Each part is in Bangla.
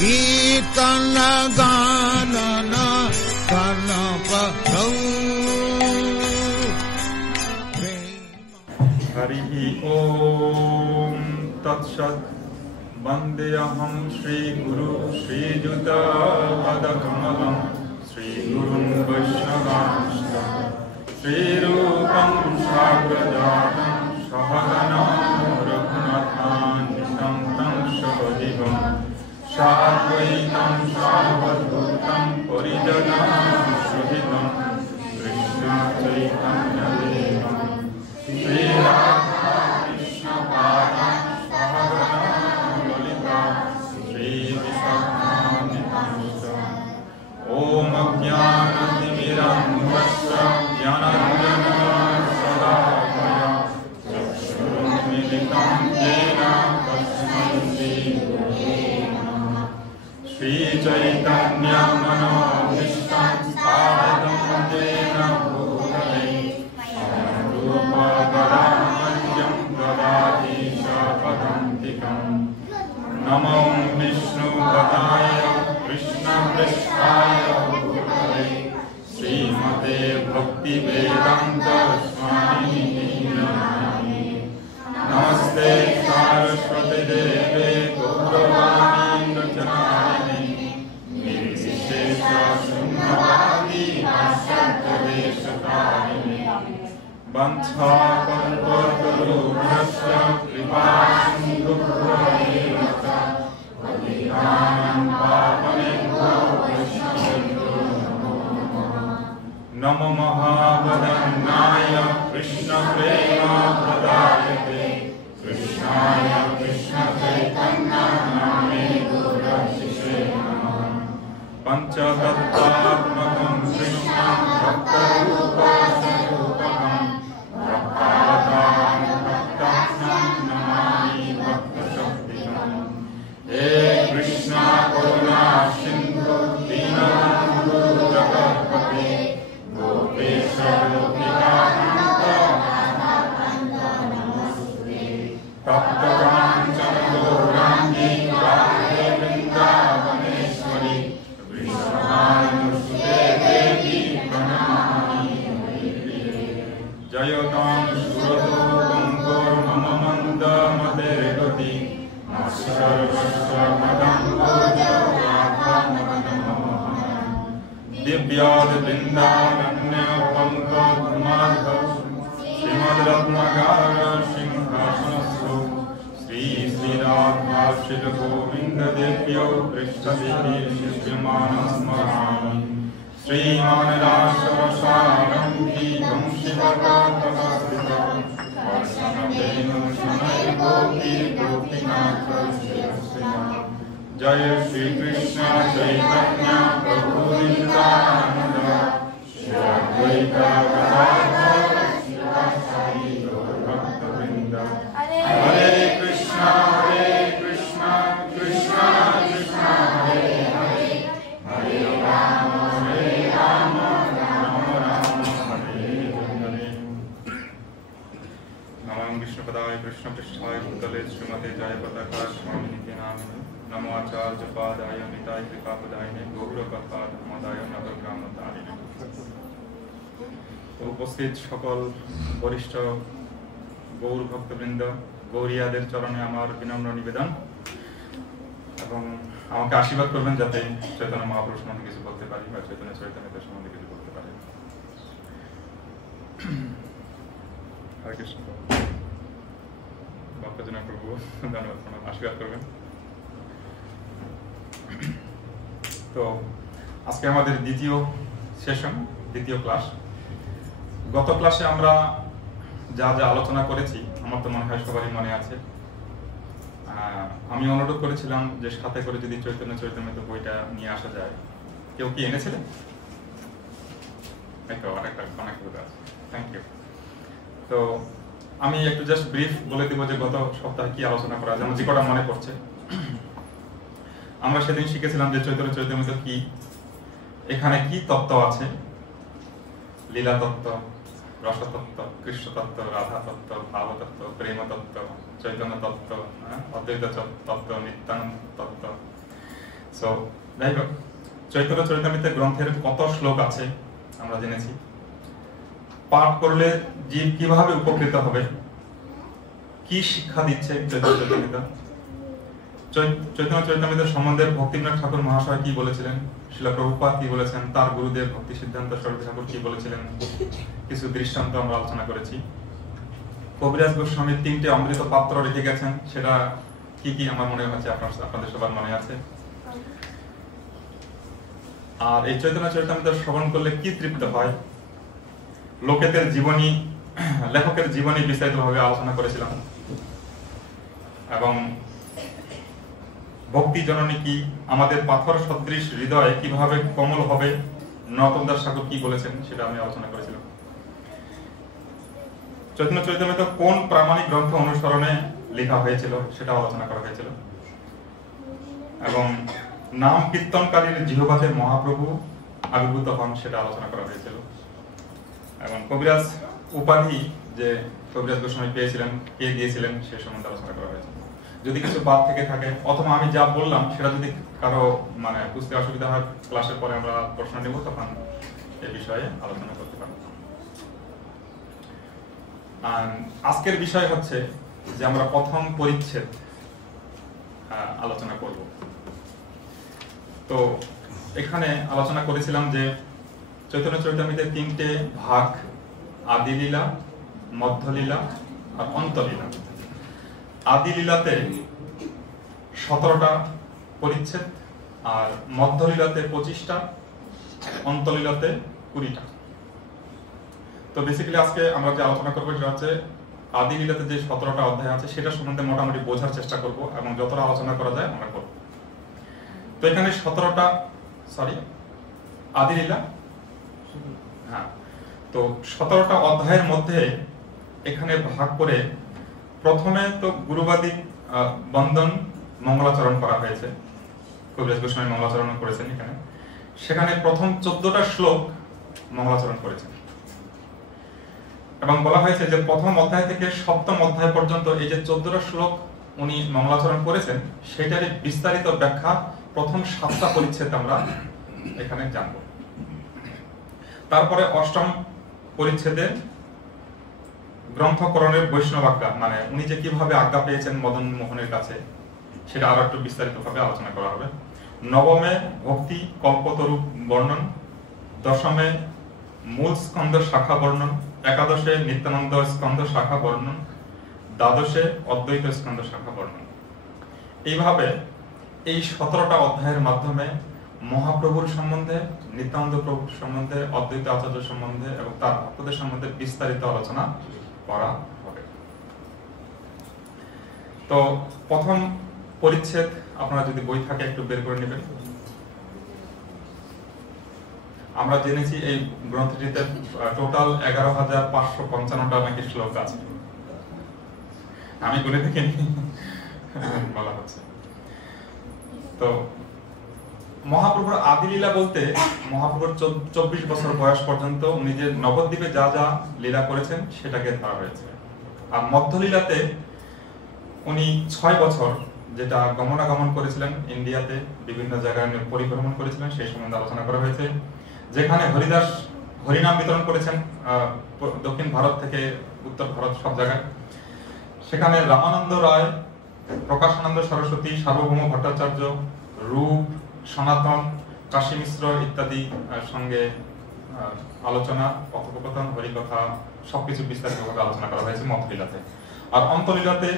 कीर्तन गानन कर्णपरौ हरि ओम तत्सत् वन्देऽहं श्रीगुरु श्रीयुतपदकमलं श्रीगुरुं वैष्णवांश्च श्रीरूपं साग्रजातं सहगना रघुनाथान्वितं तं सपदिवं साद्वैतं सावधूतं परिजनं सहितं कृष्णचैतन्यदेवं श्रीराधा कृष्णपादां सहगना ललिता श्रीविशाखान्वितांश्च ॐ अज्ञानतिमिरान्धस्य ज्ञानाञ्जनशलाकया चक्षुरुन्मीलितं येन तस्मै श्रीगुरवे नमः श्रीचैतन्यमनोभीष्टं स्थापितं येन भूतले रूपपदामह्यं ददाति शपथन्तिकं नमो विष्णुपदाय कृष्णपृष्ठाय भूतले श्रीमते भक्तिवेदान्त स्वामिने नमः नमस्ते सरस्वती देवे गौरवाणी प्रचारिणे निर्विशेष शून्यवादी भाष्यदेशकारिणे वंशाकल्पतरुभ्यश्च कृपासिन्धुभ्येव च पतितानां पावनेभ्यो वैष्णवेभ्यो नमो महावदन्नाय कृष्णप्रेमप्रदायते कृष्णाय कृष्णचैतन्यनामे गौरशिषे नमः पञ्चतत्त्वात्मकं कृष्णं भक्तरूपस्वरूपकं भक्तावतारं भक्ताख्यं नमामि भक्तशक्तिकम् हे कृष्ण करुणा सिन्धु दीनबन्धु जगत्पते गोपेश गोपिकान्त नमोस्तुते तप्तकाञ्चन गौराङ्गी राधे वृन्दावनेश्वरी वृषभानुसुते देवी प्रणमामि हरिप्रिये जयतां सुरतो गङ्गोर्मम मन्दमतिर्गति सर्वस्य दिव्यादिवृन्दारण्यपङ्कजमाधव श्रीमद्रत्नगार सिंहासनस्थो श्री श्रीराधाश्रीगोविन्ददेव्यौ पृष्ठदेवी शिष्यमानं स्मरामि श्रीमान् रासरसारम्भी वंशिवकातमस्थितौ जय श्री कृष्ण चैतन्य प्रभु नित्यानंद श्री अद्वैत गदाधर शिवासादि गौरभक्तवृंद हरे कृष्ण कृष्ण कृष्ण हरे हरे हरे राम राम राम हरे हरे नमः विष्णुपदाय कृष्णपृष्ठाय भूतले श्रीमते जयपताका स्वामिनिते नामिने नमो आचार्यपादाय निताय कृपापदायिने गौरकल्पाधर्मदाय नवग्रामतारिणे উপস্থিত সকল বরিষ্ঠ গৌর ভক্তবৃন্দ গৌরিয়াদের চরণে আমার বিনম্র নিবেদন এবং আমাকে আশীর্বাদ করবেন যাতে চৈতন্য মহাপুরুষ সম্বন্ধে কিছু বলতে পারি বা চৈতন্য চৈতন্যদের সম্বন্ধে কিছু বলতে পারি। হরে কৃষ্ণ বাপ্পাজনা প্রভু ধন্যবাদ প্রণাম আশীর্বাদ করবেন। তো আজকে আমাদের দ্বিতীয় সেশন, দ্বিতীয় ক্লাস। গত ক্লাসে আমরা যা যা আলোচনা করেছি আমার তো মনে হয় সবারই মনে আছে। আমি অনুরোধ করেছিলাম যে সাথে করে যদি চৈতন্য চৈতন্যের বইটা নিয়ে আসা যায়। কেউ কি এনেছিলেন? Thank you. তো আমি একটু জাস্ট ব্রিফ বলে দিব যে গত সপ্তাহে কি আলোচনা করা যায়, যে কটা মনে পড়ছে। আমরা সেদিন শিখেছিলাম যে চৈতন্য চৈতন্য কি, এখানে কি তত্ত্ব আছে, লীলা তত্ত্ব, রসতত্ত্ব, কৃষ্ণ তত্ত্ব, রাধা তত্ত্ব, ভাব তত্ত্ব, প্রেম তত্ত্ব, চৈতন্য তত্ত্ব, অদ্বৈত তত্ত্ব, নিত্যানন্দ তত্ত্ব। সো যাই হোক, চৈতন্য চরিতামৃত গ্রন্থের কত শ্লোক আছে আমরা জেনেছি। পাঠ করলে জীব কিভাবে উপকৃত হবে, কি শিক্ষা দিচ্ছে চৈতন্য চরিতামৃত। চৈতন্য চরিতামৃত সম্বন্ধে ভক্তিবিনোদ ঠাকুর মহাশয় কি বলেছিলেন, শিলা প্রভুপাদ কি বলেছেন, তার গুরুদেব ভক্তি সিদ্ধান্ত সরস্বতী ঠাকুর কি বলেছিলেন, কিছু দৃষ্টান্ত আমরা আলোচনা করেছি। কবিরাজ গোস্বামী 3টে অমৃত পাত্র রেখে গেছেন, সেটা কি কি আমার মনে হচ্ছে আপনাদের সবার মনে আছে। আর এই চৈতন্য চরিতামৃত শ্রবণ করলে কি তৃপ্ত হয়, লোকেদের জীবনী, লেখকের জীবনী বিস্তারিতভাবে আলোচনা করেছিলাম। এবং ভক্তি জননী কি, আমাদের পাথর সদৃশ হৃদয় কিভাবে কোমল হবে, নরোত্তম দাস ঠাকুর কি বলেছেন সেটা আমি আলোচনা করেছিলাম। চৈতন্য চরিতামৃত কোন প্রামাণিক গ্রন্থ অনুসরণে লেখা হয়েছিল সেটা আলোচনা করা হয়েছিল। এবং নাম কীর্তনকারীর জিহ্বাতে মহাপ্রভু আবির্ভূত হন সেটা আলোচনা করা হয়েছিল। এবং কবিরাজ উপাধি যে কবিরাজ গোস্বামী পেয়েছিলেন, কে দিয়েছিলেন সে সম্বন্ধে আলোচনা করা হয়েছিল। যদি কিছু বাদ থেকে থাকে অথবা আমি যা বললাম সেটা যদি কারো বুঝতে অসুবিধা হয়, ক্লাসের পরে আমরা প্রশ্ন নেব, তখন এই বিষয়ে আলোচনা করতে পারব। আজকের বিষয় হচ্ছে যে আমরা প্রথম পরিচ্ছেদ আলোচনা করব। তো এখানে আলোচনা করেছিলাম যে চৈতন্য চরিতামৃতের 3টে ভাগ, আদিলীলা, মধ্যলীলা আর অন্তলীলা। আদিলীলাতে 17টা পরিচ্ছেদ, আর মধ্যলীলাতে 25টা, অন্তলীলাতে 20টা। তো বেসিক্যালি আজকে আমরা যে আলোচনা করবো সেটা হচ্ছে আদিলীলাতে যে 17টা অধ্যায় আছে সেটা সম্বন্ধে মোটামুটি বোঝার চেষ্টা করব এবং যতটা আলোচনা করা যায় আমরা করব। তো এখানে 17টা আদিলীলা, হ্যাঁ, তো 17টা অধ্যায়ের মধ্যে এখানে ভাগ করে প্রথমে তো গুরুবাদী বন্দন মঙ্গলাচরণ করা হয়েছে, কবিরাজ গোস্বামী মঙ্গলাচরণ করেছেন এখানে। সেখানে প্রথম 14টা শ্লোক মঙ্গলাচরণ করেছেন এবং বলা হয়েছে যে প্রথম অধ্যায় থেকে সপ্তম অধ্যায় পর্যন্ত এই যে 14টা শ্লোক উনি মঙ্গলাচরণ করেছেন সেটারই বিস্তারিত ব্যাখ্যা প্রথম 7টা পরিচ্ছেদ আমরা এখানে জানব। তারপরে অষ্টম পরিচ্ছেদে গ্রন্থকরণের বৈষ্ণব আজ্ঞা, মানে উনি যে কিভাবে আজ্ঞা পেয়েছেন মদন মোহনের কাছে সেটা আরো একটু বিস্তারিতভাবে আলোচনা করা হবে। নবমে ভক্তি কল্পতরু বর্ণন, দশমে মূল স্কন্ধ শাখা বর্ণন, একাদশে নিত্যানন্দ স্কন্ধ শাখা বর্ণন, দ্বাদশে অদ্বৈত স্কন্ধ শাখা বর্ণন। এইভাবে এই 17টা অধ্যায়ের মাধ্যমে মহাপ্রভুর সম্বন্ধে, নিত্যানন্দ প্রভুর সম্বন্ধে, অদ্বৈত আচার্য সম্বন্ধে এবং তার ভক্তদের সম্বন্ধে বিস্তারিত আলোচনা করা হবে। তো প্রথম পরিচ্ছেদ আপনারা যদি বই থাকে একটু বের করে নেবেন। আমরা জেনেছি এই গ্রন্থটিতে টোটাল 11,555টা নাকি শ্লোক আছে, আমি গুনে দেখিনি, বলা হচ্ছে। তো মহাপ্রভুর আদিলীলা বলতে মহাপ্রভুর 24 বছর বয়স পর্যন্ত উনি যে নবদ্বীপে যা যা লীলা করেছেন সেটাকে ধরা হয়েছে। আর মধ্যলীলাতে উনি 6 বছর যেটা গমনাগমন করেছিলেন ইন্ডিয়াতে, বিভিন্ন জায়গায় পরিভ্রমণ করেছিলেন সেই সম্বন্ধে আলোচনা করা হয়েছে। যেখানে হরিদাস হরিনাম বিতরণ করেছেন দক্ষিণ ভারত থেকে উত্তর ভারত সব জায়গায়, সেখানে রামানন্দ রায়, প্রকাশানন্দ সরস্বতী, সার্বভৌম ভট্টাচার্য, রূপ, সনাতন, কাশী মিশ্র ইত্যাদি সঙ্গে আলোচনা, কথোপকথন, হরিকথা সবকিছু বিস্তারিতভাবে আলোচনা করা হয়েছে মধ্যলীলাতে। আর অন্তলীলাতে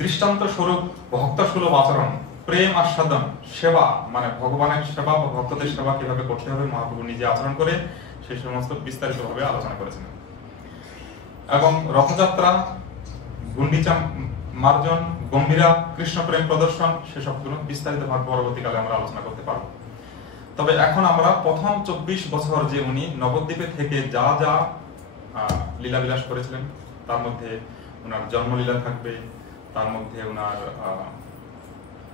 দৃষ্টান্ত স্বরূপ ভক্তসুলভ আচরণ, প্রেম আস্বাদন, সেবা, মানে ভগবানের সেবা বা ভক্তদের সেবা কিভাবে করতে হবে মহাপ্রভু নিজে আচরণ করে সেই সমস্ত বিস্তারিতভাবে আলোচনা করেছেন। এবং রথযাত্রা, গুন্ডিচা মার্জন, গম্ভীরা, কৃষ্ণ প্রেম প্রদর্শন সেসবগুলো বিস্তারিতভাবে পরবর্তীকালে আমরা আলোচনা করতে পারব। তবে এখন আমরা প্রথম 24 বছর যে উনি নবদ্বীপে থেকে যা যা লীলাবিলাস করেছিলেন তার মধ্যে ওনার জন্মলীলা থাকবে, তার মধ্যে ওনার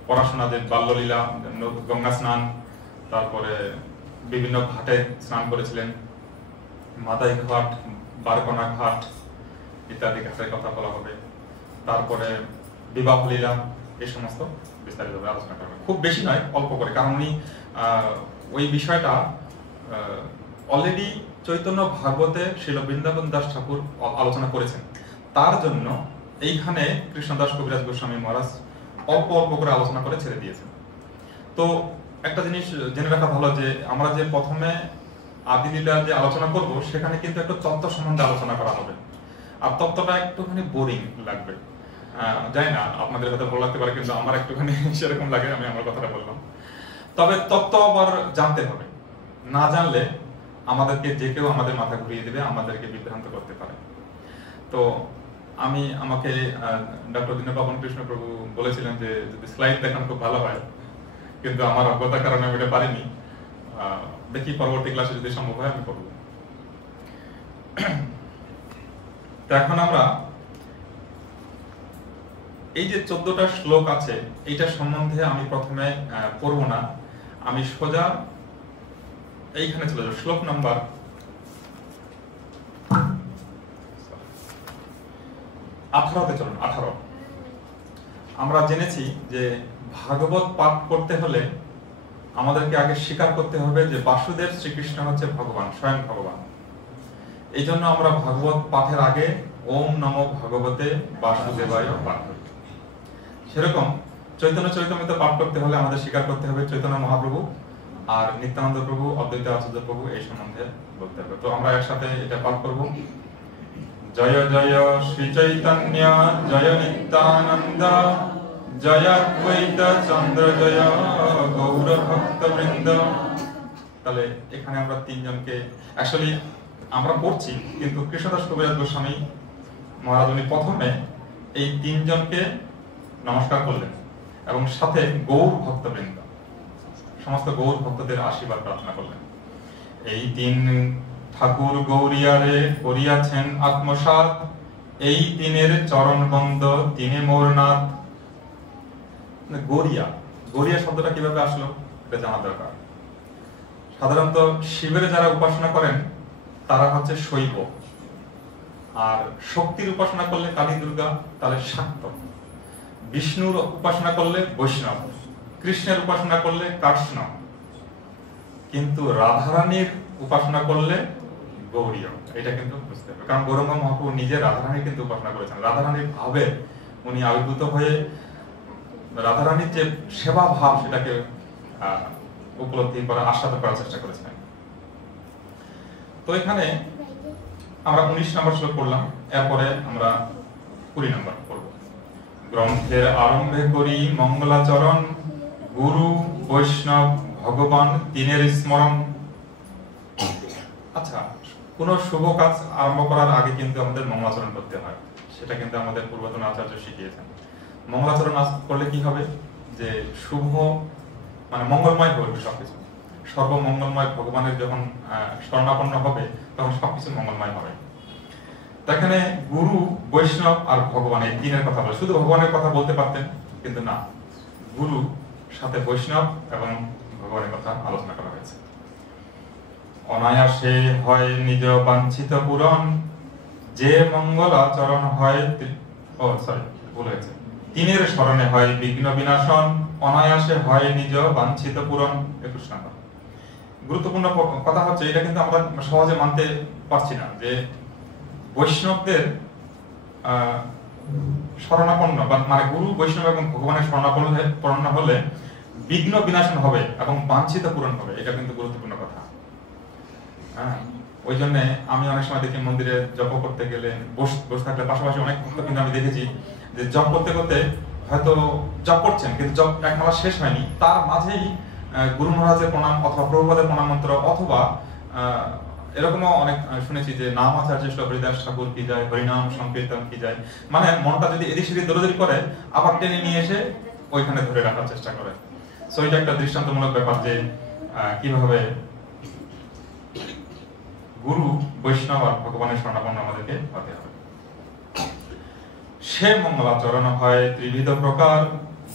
পড়াশোনা যে বাল্যলীলা, গঙ্গা স্নান, তারপরে বিভিন্ন ঘাটে স্নান করেছিলেন, মাদাই ঘাট, বারকনা ঘাট ইত্যাদি ঘাটের কথা বলা হবে। তারপরে বিবাহ লীলা, এই সমস্ত বিস্তারিতভাবে আলোচনা করবেন। খুব বেশি নয়, অল্প করে, কারণ উনি ওই বিষয়টা অলরেডি চৈতন্য ভাগবতে শ্রীল বৃন্দাবন দাস ঠাকুর আলোচনা করেছেন। তার জন্য এইখানে কৃষ্ণদাস কবিরাজ গোস্বামী মহারাজ অল্প অল্প করে আলোচনা করে ছেড়ে দিয়েছেন। তো একটা জিনিস জেনে রাখা ভালো যে আমরা যে প্রথমে আদিলীলা যে আলোচনা করব সেখানে কিন্তু একটু তত্ত্ব সম্বন্ধে আলোচনা করা হবে, আর তত্ত্বটা একটুখানি বোরিং লাগবে। জানি না আপনাদের হয়তো ভালো লাগতে পারে, কিন্তু আমার একটুখানি সেরকম লাগে, আমি আমার কথাটা বললাম। তবে তত্ত্ব আবার জানতে হবে, না জানলে আমাদেরকে যে কেউ আমাদের মাথা ঘুরিয়ে দেবে, আমাদেরকে বিভ্রান্ত করতে পারে। তো আমাকে ডক্টর দীনপাবন কৃষ্ণ প্রভু বলেছিলেন যে যদি স্লাইড দেখানো খুব ভালো হয়, কিন্তু আমার অজ্ঞতার কারণে আমি এটা পারিনি। দেখি পরবর্তী ক্লাসে যদি সম্ভব হয় আমি করব। তো এখন আমরা এই যে 14টা শ্লোক আছে, এইটা সম্বন্ধে আমি প্রথমে পড়ব না, আমি সোজা এইখানে চলে যাব। শ্লোক নাম্বার 18 চলুন। 18 আমরা জেনেছি যে ভাগবত পাঠ করতে হলে আমাদেরকে আগে স্বীকার করতে হবে যে বাসুদেব শ্রীকৃষ্ণ হচ্ছে ভগবান, স্বয়ং ভগবান। এই জন্য আমরা ভাগবত পাঠের আগে ওম নমো ভগবতে বাসুদেবায় পাঠ করি। সেরকম চৈতন্য চরিতামৃত পাঠ করতে হলে আমাদের স্বীকার করতে হবে চৈতন্য মহাপ্রভু আর নিত্যানন্দ প্রভু, অদ্বৈত আচার্য প্রভু, এই সম্বন্ধে বলতে হবে। তো আমরা একসাথে এটা পাঠ করব। জয় জয় শ্রী চৈতন্য জয় নিত্যানন্দ জয় অদ্বৈত চন্দ্র জয় গৌর ভক্তবৃন্দ। তাহলে এখানে আমরা তিনজনকে অ্যাকচুয়ালি আমরা পড়ছি, কিন্তু কৃষ্ণদাস কবিরাজ গোস্বামী মহারাজ উনি প্রথমে এই তিনজনকে নমস্কার করলেন এবং সাথে গৌর ভক্তবৃন্দ, সমস্ত গৌর ভক্তদের আশীর্বাদ প্রার্থনা করলেন। এই তিন ঠাকুর গৌরিয়ারে করিয়াছেন আত্মসাৎ, এই দিনের চরণ বন্দ তিনি মোর নাথ। গৌরিয়া, গৌরিয়া শব্দটা কিভাবে আসলো এটা জানা দরকার। সাধারণত শিবের যারা উপাসনা করেন তারা হচ্ছে শৈব, আর শক্তির উপাসনা করলে কালী দুর্গা, তাহলে শাক্ত। বিষ্ণুর উপাসনা করলে বৈষ্ণব, কৃষ্ণের উপাসনা করলে কার্ষ্ণ, কিন্তু রাধারানীর উপাসনা করলে গৌরীয়। এটা কিন্তু বুঝতে হবে, কারণ গৌরাঙ্গ মহাপ্রভু নিজে রাধারানী কিন্তু উপাসনা করেছেন। রাধারানীর ভাবে উনি আবির্ভূত হয়ে রাধারানীর যে সেবা ভাব সেটাকে উপলব্ধি করা, আস্বাদন করার চেষ্টা করেছেন। তো এখানে আমরা 19 নম্বর শ্লোক পড়লাম, এরপরে আমরা 20 নম্বর পড়ব। গ্রন্থের আরম্ভে করি মঙ্গলাচরণ, গুরু বৈষ্ণব ভগবান তিনের স্মরণ। আচ্ছা, কোন শুভ কাজ আরম্ভ করার আগে কিন্তু আমাদের মঙ্গলাচরণ করতে হয়, সেটা কিন্তু আমাদের পূর্বতন আচার্য শিখিয়েছেন। মঙ্গলাচরণ করলে কি হবে, যে শুভ মানে মঙ্গলময় হবে সবকিছু, সর্বমঙ্গলময় ভগবানের যখন শরণাপন্ন হবে তখন সবকিছু মঙ্গলময় হবে। এখানে গুরু বৈষ্ণব আর ভগবান এই তিনের কথা বলে, শুধু ভগবানের কথা বলতে পারতেন, কিন্তু না, গুরু সাথে বৈষ্ণব এবং ভগবানের কথা আলোচনা করা হয়েছে। অনায়াসে হয় নিজ বাঞ্ছিত পূরণ, যে মঙ্গলাচরণ হয় ভুল হয়েছে, তিনের স্মরণে হয় বিঘ্ন বিনাশন, অনায়াসে হয় নিজ বাঞ্ছিত পূরণ। 21 নম্বর গুরুত্বপূর্ণ কথা হচ্ছে, এটা কিন্তু আমরা সহজে মানতে পারছি না, যে বৈষ্ণবদের শরণাপন্ন মানে গুরু বৈষ্ণব এবং ভগবানের শরণাপন্ন হলে বিঘ্ন বিনাশন হবে এবং বাঞ্ছিত পূরণ হবে। এটা কিন্তু গুরুত্বপূর্ণ কথা। হ্যাঁ, ওই জন্য আমি অনেক সময় দেখি মন্দিরে জপ করতে গেলে বসে থাকলে পাশাপাশি অনেক ভক্ত কিন্তু আমি দেখেছি যে জপ করতে করতে হয়তো জপ করছেন, কিন্তু জপ এক মালা শেষ হয়নি, তার মাঝেই গুরু মহারাজের প্রণাম অথবা প্রভুপাদের প্রণাম মন্ত্র, অথবা এরকমও অনেক শুনেছি যে নাম আচার্য হরিদাস ঠাকুর কি যায়, হরিনাম সংকীর্তন কি যায়, মানে মনটা যদি এদিক সেদিক দৌড়াদৌড়ি করে আবার টেনে নিয়ে এসে ওইখানে ধরে রাখার চেষ্টা করে। সো এটা একটা দৃষ্টান্তমূলক ব্যাপার যে কিভাবে গুরু বৈষ্ণব আর ভগবানের শরণাপন্ন আমাদেরকে হতে হবে। সে মঙ্গলাচরণ হয় ত্রিবিধ প্রকার,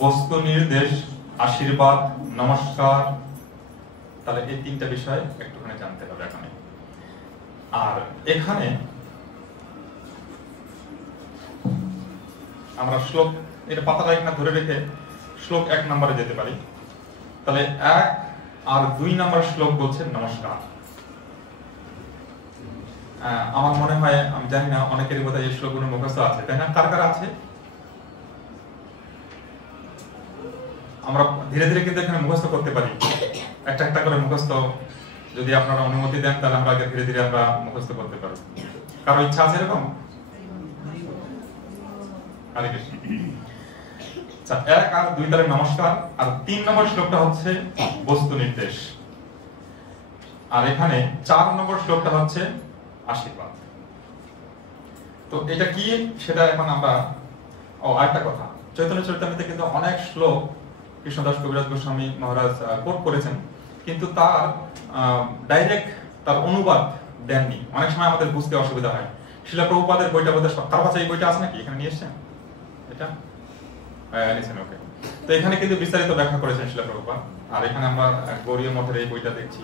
বস্তু নির্দেশ আশীর্বাদ নমস্কার। তাহলে এই তিনটা বিষয় একটুখানি জানতে হবে এখানে। আর এখানে আমরা শ্লোক এটা পাতাটা এখানে ধরে রেখে শ্লোক 1 নম্বরে যেতে পারি। তাহলে 1 আর 2 নম্বর শ্লোক বলছে নমস্কার। আমার মনে হয়, আমি জানি না অনেকেরই বোধহয় এই শ্লোকগুলো মুখস্থ আছে, তাই না? কার কার আছে? আমরা ধীরে ধীরে কিন্তু এখানে মুখস্থ করতে পারি, একটা একটা করে মুখস্থ যদি আপনারা অনুমতি দেন তাহলে আমরা ধীরে ধীরে আমরা মুখস্থ করতে পারবো। কারো ইচ্ছা আছে এরকম? হরে কৃষ্ণ। আচ্ছা, 1 আর 2 তাহলে নমস্কার, আর 3 নম্বর শ্লোকটা হচ্ছে বস্তু নির্দেশ, আর এখানে 4 নম্বর শ্লোকটা হচ্ছে আশীর্বাদ। তো এটা কি সেটা এখন আমরা, আরেকটা কথা, চৈতন্য চরিতামৃতে কিন্তু অনেক শ্লোক কৃষ্ণদাস কবিরাজ গোস্বামী মহারাজ কোট করেছেন, কিন্তু তার ডাইরেক্ট তার অনুবাদ দেননি। অনেক সময় আমাদের বুঝতে অসুবিধা হয়। শিলা প্রভুপাদের বইটা বোধহয় তার কাছে এই বইটা আছে নাকি? এখানে নিয়ে এসেছেন এটা? এনেছেন, ওকে। তো এখানে কিন্তু বিস্তারিত ব্যাখ্যা করেছেন শিলা প্রভুপাদ, আর এখানে আমরা গৌড়ীয় মঠের এই বইটা দেখছি।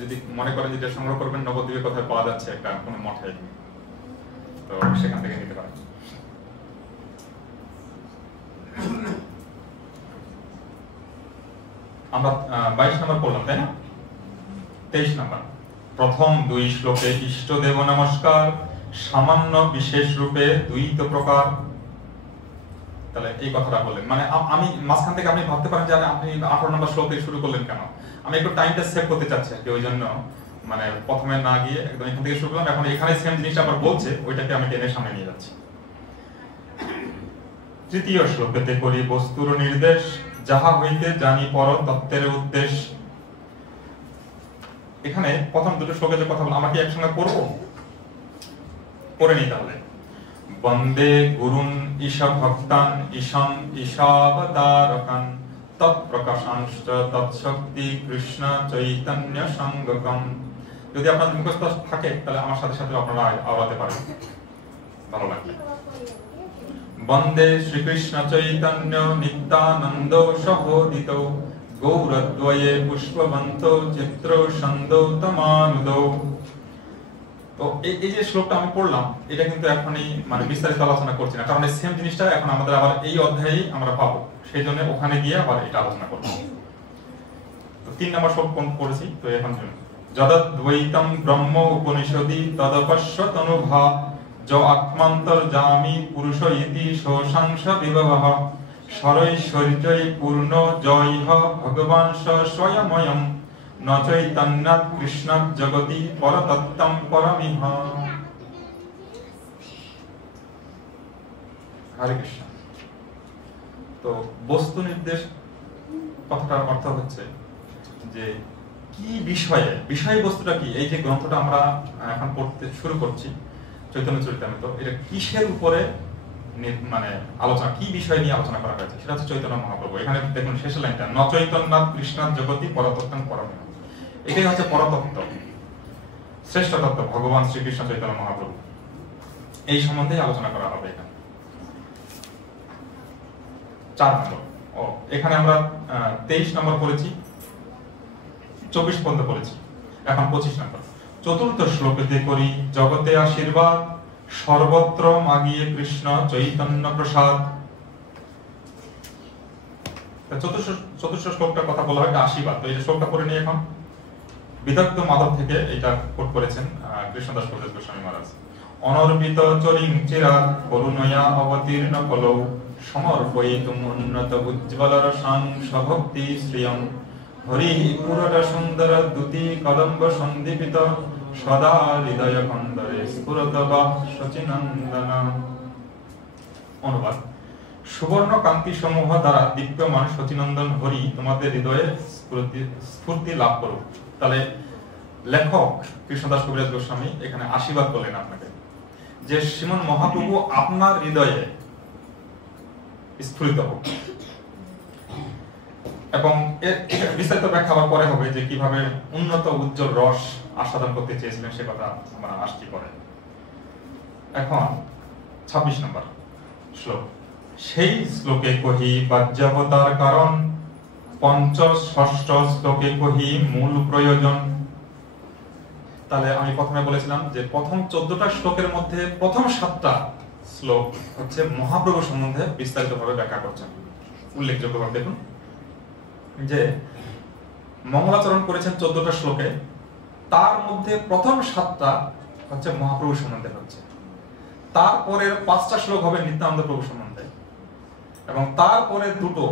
যদি মনে করেন যেটা সংগ্রহ করবেন, নবদ্বীপে কোথায় পাওয়া যাচ্ছে একটা কোনো মঠে, তো সেখান থেকে নিতে পারেন। আমরা 22 নম্বর পড়লাম, তাই না? 23 নম্বর, প্রথম 2 শ্লোকে ইষ্ট দেব নমস্কার, সামান্য বিশেষ রূপে দ্বৈত প্রকার। তাহলে এই কথাটা বললেন, মানে আমি মাঝখান থেকে আপনি ভাবতে পারেন যে আপনি 18 নম্বর শ্লোক থেকে শুরু করলেন কেন? আমি একটু টাইমটা সেভ করতে চাচ্ছি আর কি, ওই জন্য মানে প্রথমে না গিয়ে একদম এখান থেকে শুরু করলাম। এখন এখানে সেম জিনিসটা আবার বলছে, ওইটাকে আমি টেনে সামনে নিয়ে যাচ্ছি। তৃতীয় শ্লোকেতে করি বস্তুর নির্দেশ, যাহা হইতে জানি পর তত্ত্বের উদ্দেশ্য। এখানে প্রথম 2 শ্লোকে যে কথা বললাম, আমরা কি একসঙ্গে পড়বো? পড়ে নিই তাহলে। বন্দে গুরুন ঈশা ভক্তান ঈশান ঈশাবতারকান তৎপ্রকাশাংশ তৎশক্তি কৃষ্ণ চৈতন্য সঙ্গকম। যদি আপনাদের মুখস্থ থাকে তাহলে আমার সাথে সাথে আপনারা আওড়াতে পারেন, ভালো লাগবে। বন্দে শ্রীকৃষ্ণ চৈতন্য নিত্যানন্দ সহোদিত গৌরদ্বয়ে পুষ্পবন্ত চিত্র সন্দৌতমানুদ। তো এই যে শ্লোকটা আমি পড়লাম, এটা কিন্তু এখনই মানে বিস্তারিত আলোচনা করছি না, কারণ এই সেম জিনিসটা এখন আমাদের আবার এই অধ্যায়ে আমরা পাবো, সেই জন্য ওখানে গিয়ে আবার এটা আলোচনা করব। তো 3 নম্বর শ্লোক কোন পড়েছি, তো এখন শুনুন। যদদ্বৈতম ব্রহ্ম উপনিষদি তদপশ্য তনুভা য আত্মান্তর্যামী পুরুষ ইতি শোষাংশ বিভবঃ সরৈশ্বর্যৈ পূর্ণ জয়ঃ ভগবান স্বয়ময়ম ন চৈতন্যাৎ কৃষ্ণাৎ জগতি পরতত্ত্বম পরমিহ। হরে কৃষ্ণ। তো বস্তু নির্দেশ কথাটার অর্থ হচ্ছে যে কি বিষয়ে, বিষয়বস্তুটা কি, এই যে গ্রন্থটা আমরা এখন পড়তে শুরু করছি চৈতন্য চরিতামৃত, এটা কিসের উপরে মানে আলোচনা, কি বিষয় নিয়ে আলোচনা করা হয়েছে, সেটা হচ্ছে চৈতন্য মহাপ্রভু। এখানে দেখুন শেষের লাইনটা, ন চৈতন্যাৎ কৃষ্ণাৎ জগতি পরতত্ত্বম পরমিহ। এটাই হচ্ছে পরতত্ত্ব, শ্রেষ্ঠ তত্ত্ব, ভগবান শ্রীকৃষ্ণ চৈতন্য মহাপ্রভু। এই সম্বন্ধে আলোচনা করা হবে এখানে। 4 নম্বর, এখানে আমরা 23 নম্বর পড়েছি, 24 পর্যন্ত পড়েছি, এখন 25 নম্বর। চতুর্থ শ্লোকেতে করি জগতে আশীর্বাদ, সর্বত্র মাগিয়ে কৃষ্ণ চৈতন্য প্রসাদ। চতুর্থ শ্লোকটার কথা বলা হয় আশীর্বাদ। তো এই শ্লোকটা পড়ে নিই এখন। বিদগ্ধ মাধব থেকে এটা কোট করেছেন কৃষ্ণদাস কবিরাজ গোস্বামী মহারাজ। অনর্বিত চরিং চিরাত করুণয়া অবতীর্ণ কলৌ সমর্পয়িতুম উন্নত উজ্জ্বলর সাংসভক্তি শ্রিয়ং হরি পুরট সুন্দর দ্যুতি কদম্ব সন্দীপিত সদা হৃদয় কন্দরে স্ফুরত বা শচীনন্দন। অনুবাদ: সুবর্ণ কান্তি সমূহ দ্বারা দীপ্যমান শচীনন্দন হরি তোমাদের হৃদয়ে স্ফূর্তি লাভ করুক। তাহলে লেখক কৃষ্ণদাস কবিরাজ গোস্বামী এখানে আশীর্বাদ করলেন আপনাকে যে শ্রীমন মহাপ্রভু আপনার হৃদয়ে স্ফুরিত হোক। এবং এর বিস্তারিত ব্যাখ্যা আবার পরে হবে যে কিভাবে উন্নত উজ্জ্বল রস আস্বাদন করতে চেয়েছিলেন, সে কথা আমরা আসছি পরে। এখন 26 নম্বর শ্লোক। সেই শ্লোকে কহি বাহ্যাবতার কারণ, পঞ্চম-ষষ্ঠ শ্লোকে কহি মূল প্রয়োজন। তাহলে আমি প্রথমে বলেছিলাম যে প্রথম 14টা শ্লোকের মধ্যে প্রথম 7টা শ্লোক হচ্ছে মহাপ্রভু সম্বন্ধে বিস্তারিতভাবে ব্যাখ্যা করছেন। উল্লেখযোগ্যভাবে দেখুন যে মঙ্গলাচরণ করেছেন 14টা শ্লোকে, তার মধ্যে প্রথম 7টা হচ্ছে মহাপ্রভু সম্বন্ধে হচ্ছে, তারপরের 5টা শ্লোক হবে নিত্যানন্দ প্রভু সম্বন্ধে, এবং তারপরে দুটো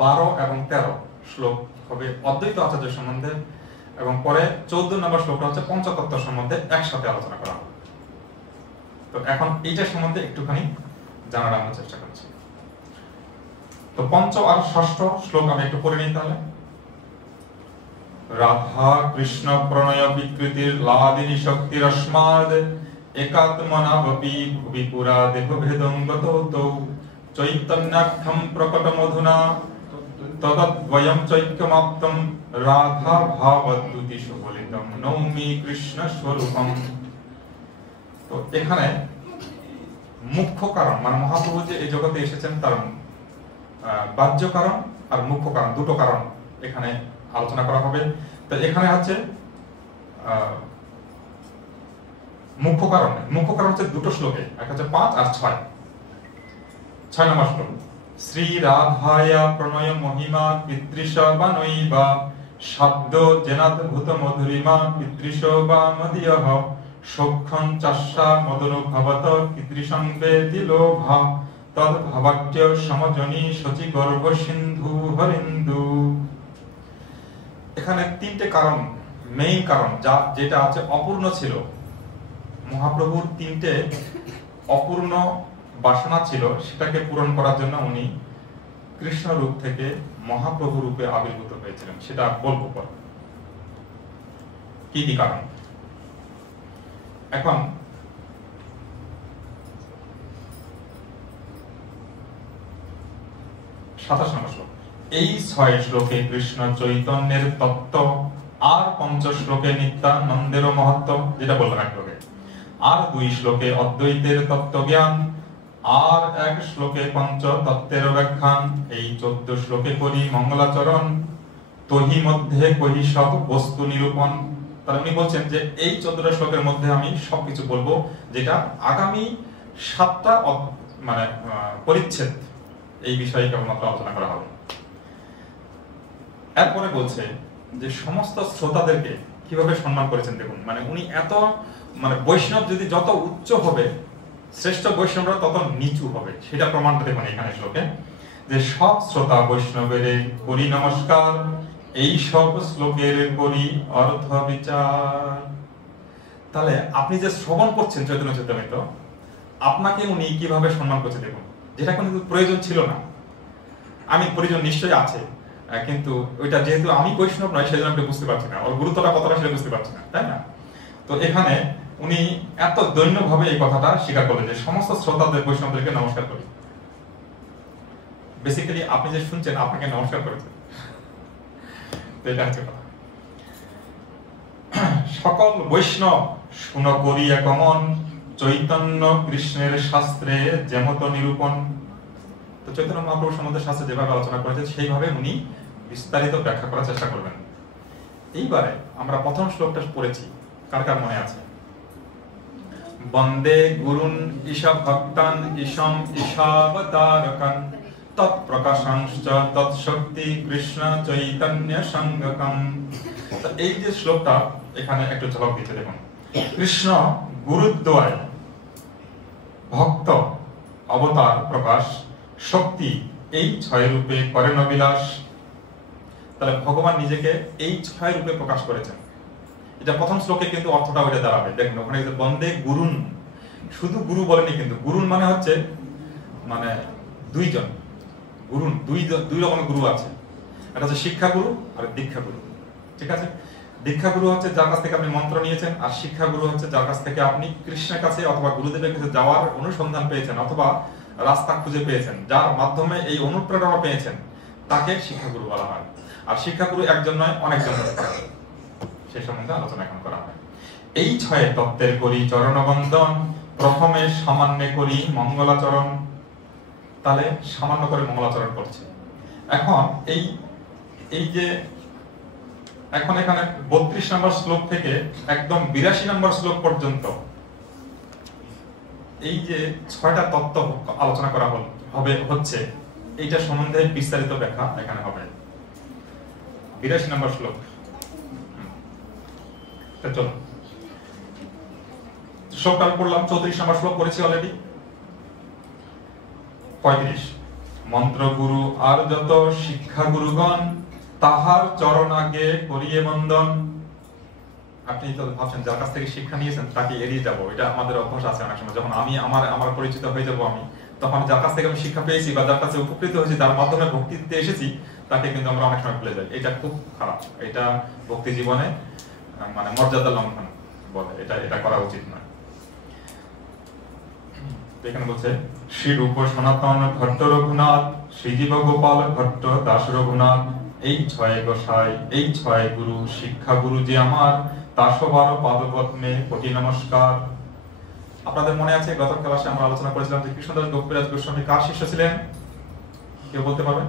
12 এবং 13 শ্লোক হবে অদ্বৈত আচার্য সম্বন্ধে, এবং পরে 14 নম্বর শ্লোকটা হচ্ছে পঞ্চতত্ত্ব সম্বন্ধে একসাথে আলোচনা করা হবে। তো এখন এইটা সম্বন্ধে একটুখানি জানার আমরা চেষ্টা করছি। তো পঞ্চম আর ষষ্ঠ শ্লোক আমি একটু পড়ে নিই তাহলে। রাধা কৃষ্ণ প্রণয় বিকৃতির লাদিনী শক্তিরস্মাদ একাত্মনাবপি ভুবি পুরা দেহভেদং গতৌতৌ চৈতন্যাখ্যম প্রকট মধুনা তদদ্বয়ম চৈক্যমাপ্তম রাধা ভাবদ্যুতি সুবলিতম নৌমি কৃষ্ণ স্বরূপম। তো এখানে মুখ্য কারণ, মানে মহাপ্রভু যে এই জগতে এসেছেন তার বাহ্য কারণ আর মুখ্য কারণ, দুটো কারণ এখানে আলোচনা করা হবে। তো এখানে হচ্ছে মুখ্য কারণ হচ্ছে দুটো শ্লোকে, একটা হচ্ছে 5 আর 6 নম্বর শ্লোক। শ্রী রাধায়া প্রণয় মহিমা পিতৃশ বা নৈবা শব্দ জেনাদ্ভূত মধুরিমা পিতৃশ বা মদীয়ঃ সৌখ্যং চাস্যা মদনুভবত পিতৃসংবেদি লোভা তদ ভাবাট্য সমজনী শচী গর্ভ সিন্ধু হরিন্দু। এখানে 3টে কারণ, মেইন কারণ যেটা আছে অপূর্ণ ছিল, মহাপ্রভুর 3টে অপূর্ণ বাসনা ছিল, সেটাকে পূরণ করার জন্য উনি কৃষ্ণ রূপ থেকে মহাপ্রভু রূপে আবির্ভূত হয়েছিলেন। সেটা বলবো পর কি কি কারণ। এখন সাতাশ নম্বর শ্লোক। এই 6 শ্লোকে কৃষ্ণ চৈতন্যের তত্ত্ব, আর 5 শ্লোকে নিত্যানন্দের মহত্ব, যেটা বললাম এক শ্লোকে, আর 2 শ্লোকে অদ্বৈতের তত্ত্বজ্ঞান, আর 1 শ্লোকে পঞ্চতত্ত্বের ব্যাখ্যান। এই 14 শ্লোকে করি মঙ্গলাচরণ, তহি মধ্যে কহি সব বস্তু নিরূপণ। তাহলে উনি বলছেন যে এই 14টা শ্লোকের মধ্যে আমি সবকিছু বলবো, যেটা আগামী 7টা মানে পরিচ্ছেদ এই বিষয়ে কেবলমাত্র আলোচনা করা হবে। এরপরে বলছে যে সমস্ত শ্রোতাদেরকে কিভাবে সম্মান করেছেন দেখুন। মানে উনি এত, মানে বৈষ্ণব যদি যত উচ্চ হবে, শ্রেষ্ঠ বৈষ্ণবরা তত নিচু হবে, সেটা প্রমাণটা দেখুন এখানে শ্লোকে, যে সব শ্রোতা বৈষ্ণবের করি নমস্কার, এই সব শ্লোকের করি অর্থ বিচার। তাহলে আপনি যে শ্রবণ করছেন চৈতন্য চৈতন্য, আপনাকে উনি কিভাবে সম্মান করছে দেখুন, যেটা কিন্তু প্রয়োজন ছিল না। আমি প্রয়োজন নিশ্চয়ই আছে, কিন্তু ওইটা যেহেতু আমি বৈষ্ণব নয় সেজন্য আমি বুঝতে পারছি না, ওর গুরুত্বটা কতটা সেটা বুঝতে পারছি না, তাই না? তো এখানে উনি এত দৈন্যভাবে এই কথাটা স্বীকার করলেন যে সমস্ত শ্রোতাদের বৈষ্ণবদেরকে নমস্কার করি। বেসিক্যালি আপনি যে শুনছেন আপনাকে নমস্কার করেছেন, এটা হচ্ছে কথা। সকল বৈষ্ণব শুন করিয়া গমন, চৈতন্য কৃষ্ণের শাস্ত্রে যেমত নিরূপণ। তো চৈতন্য মহাপ্রভু সম্বন্ধে শাস্ত্রে যেভাবে আলোচনা করেছে সেইভাবে উনি বিস্তারিত ব্যাখ্যা করার চেষ্টা করবেন। এইবারে আমরা প্রথম শ্লোকটা পড়েছি, কার কার মনে আছে? বন্দে গুরুন ঈশা ভক্তান ঈশম ঈশাবতারকান তৎপ্রকাশাংশ্চ তৎশক্তি কৃষ্ণ চৈতন্য সঙ্গকম। এই যে শ্লোকটা এখানে একটু ঝলক দিচ্ছে দেখুন। কৃষ্ণ গুরুদ্বয়, ভক্ত অবতার প্রকাশ, শক্তি এই 6 রূপে করেন অবিলাস। তাহলে ভগবান নিজেকে এই 6 রূপে প্রকাশ করেছেন। এটা প্রথম শ্লোকে কিন্তু অর্থটা ওইটা দাঁড়াবে। দেখুন ওখানে বন্দে গুরুন, শুধু গুরু বলেনি কিন্তু, গুরুন মানে হচ্ছে মানে 2 জন গুরুন, 2 রকমের গুরু আছে। একটা হচ্ছে শিক্ষা গুরু আর দীক্ষা গুরু, ঠিক আছে? দীক্ষা গুরু হচ্ছে যার কাছ থেকে আপনি মন্ত্র নিয়েছেন, আর শিক্ষা গুরু হচ্ছে যার কাছ থেকে আপনি কৃষ্ণের কাছে অথবা গুরুদেবের কাছে যাওয়ার অনুসন্ধান পেয়েছেন অথবা রাস্তা খুঁজে পেয়েছেন, যার মাধ্যমে এই অনুপ্রেরণা পেয়েছেন, তাকে শিক্ষা গুরু বলা হয়। আর শিক্ষা গুরু একজন নয়, অনেকজন আছে, সেই সম্বন্ধে আলোচনা এখন করা হয়। এই 6 তত্ত্বের করি চরণবন্দন, প্রথমে সামান্য করি মঙ্গলাচরণ। তাহলে সামান্য করে মঙ্গলাচরণ করছে। এখন এই যে এখন এখানে 32 নম্বর শ্লোক থেকে একদম 82 নম্বর শ্লোক পর্যন্ত এই যে 6টা তত্ত্ব আলোচনা করা হচ্ছে, এইটা সম্বন্ধে বিস্তারিত ব্যাখ্যা এখানে হবে। 82 নম্বর শ্লোক। চলো শ্লোকটা আমি পড়লাম। 34 নম্বর শ্লোক পড়েছি অলরেডি। 35 মন্ত্র গুরু আর যত শিক্ষা গুরুগণ তাহার চরণ আগে করিয়ে বন্দন। আপনি তো ভাবছেন যার কাছ থেকে শিক্ষা নিয়েছেন তাকে এড়িয়ে যাব, এটা আমাদের অভ্যাস আছে অনেক সময়। যখন আমি আমার পরিচিত হয়ে যাব আমি, তখন যার কাছ থেকে আমি শিক্ষা পেয়েছি বা যার কাছে উপকৃত হয়েছি, তার মাধ্যমে ভক্তি দিতে এসেছি, তাকে কিন্তু আমরা অনেক সময় ভুলে যাই। এটা খুব খারাপ। এটা ভক্তি জীবনে মানে মর্যাদা লঙ্ঘন বলে, এটা করা উচিত নয়। এখানে বলছে শ্রী রূপ সনাতন ভট্ট রঘুনাথ, শ্রীজীব গোপাল ভট্ট দাস রঘুনাথ, এই 6 গোসাই, এই 6 গুরু, শিক্ষা গুরু যে আমার, তার সবার পাদপদ্মে কোটি নমস্কার। আপনাদের মনে আছে গত ক্লাসে আমরা আলোচনা করেছিলাম যে কৃষ্ণদাস গোপীরাজ গোস্বামী কার শিষ্য ছিলেন? কেউ বলতে পারবেন?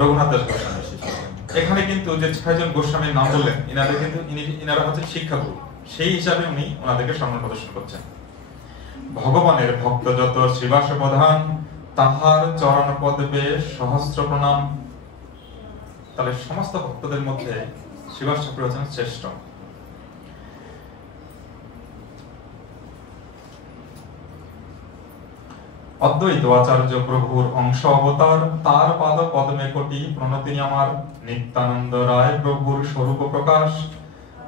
রঘুনাথ দাস গোস্বামী শিষ্য। এখানে কিন্তু যে 6 জন গোস্বামীর নাম বললেন, ইনারা হচ্ছেন শিক্ষা গুরু। সেই হিসাবে উনি ওনাদেরকে সম্মান প্রদর্শন করছেন। ভগবানের ভক্ত যত শ্রীবাস প্রধান, তাহার চরণ পদ্মে সহস্র প্রণাম। তাহলে সমস্ত ভক্তদের মধ্যে শ্রীবাস ঠাকুর হচ্ছেন শ্রেষ্ঠ। অদ্বৈত আচার্য প্রভুর অংশ অবতার, তার পাদ পদ্মে কোটি প্রণতি আমার। নিত্যানন্দ রায় প্রভুর স্বরূপ প্রকাশ,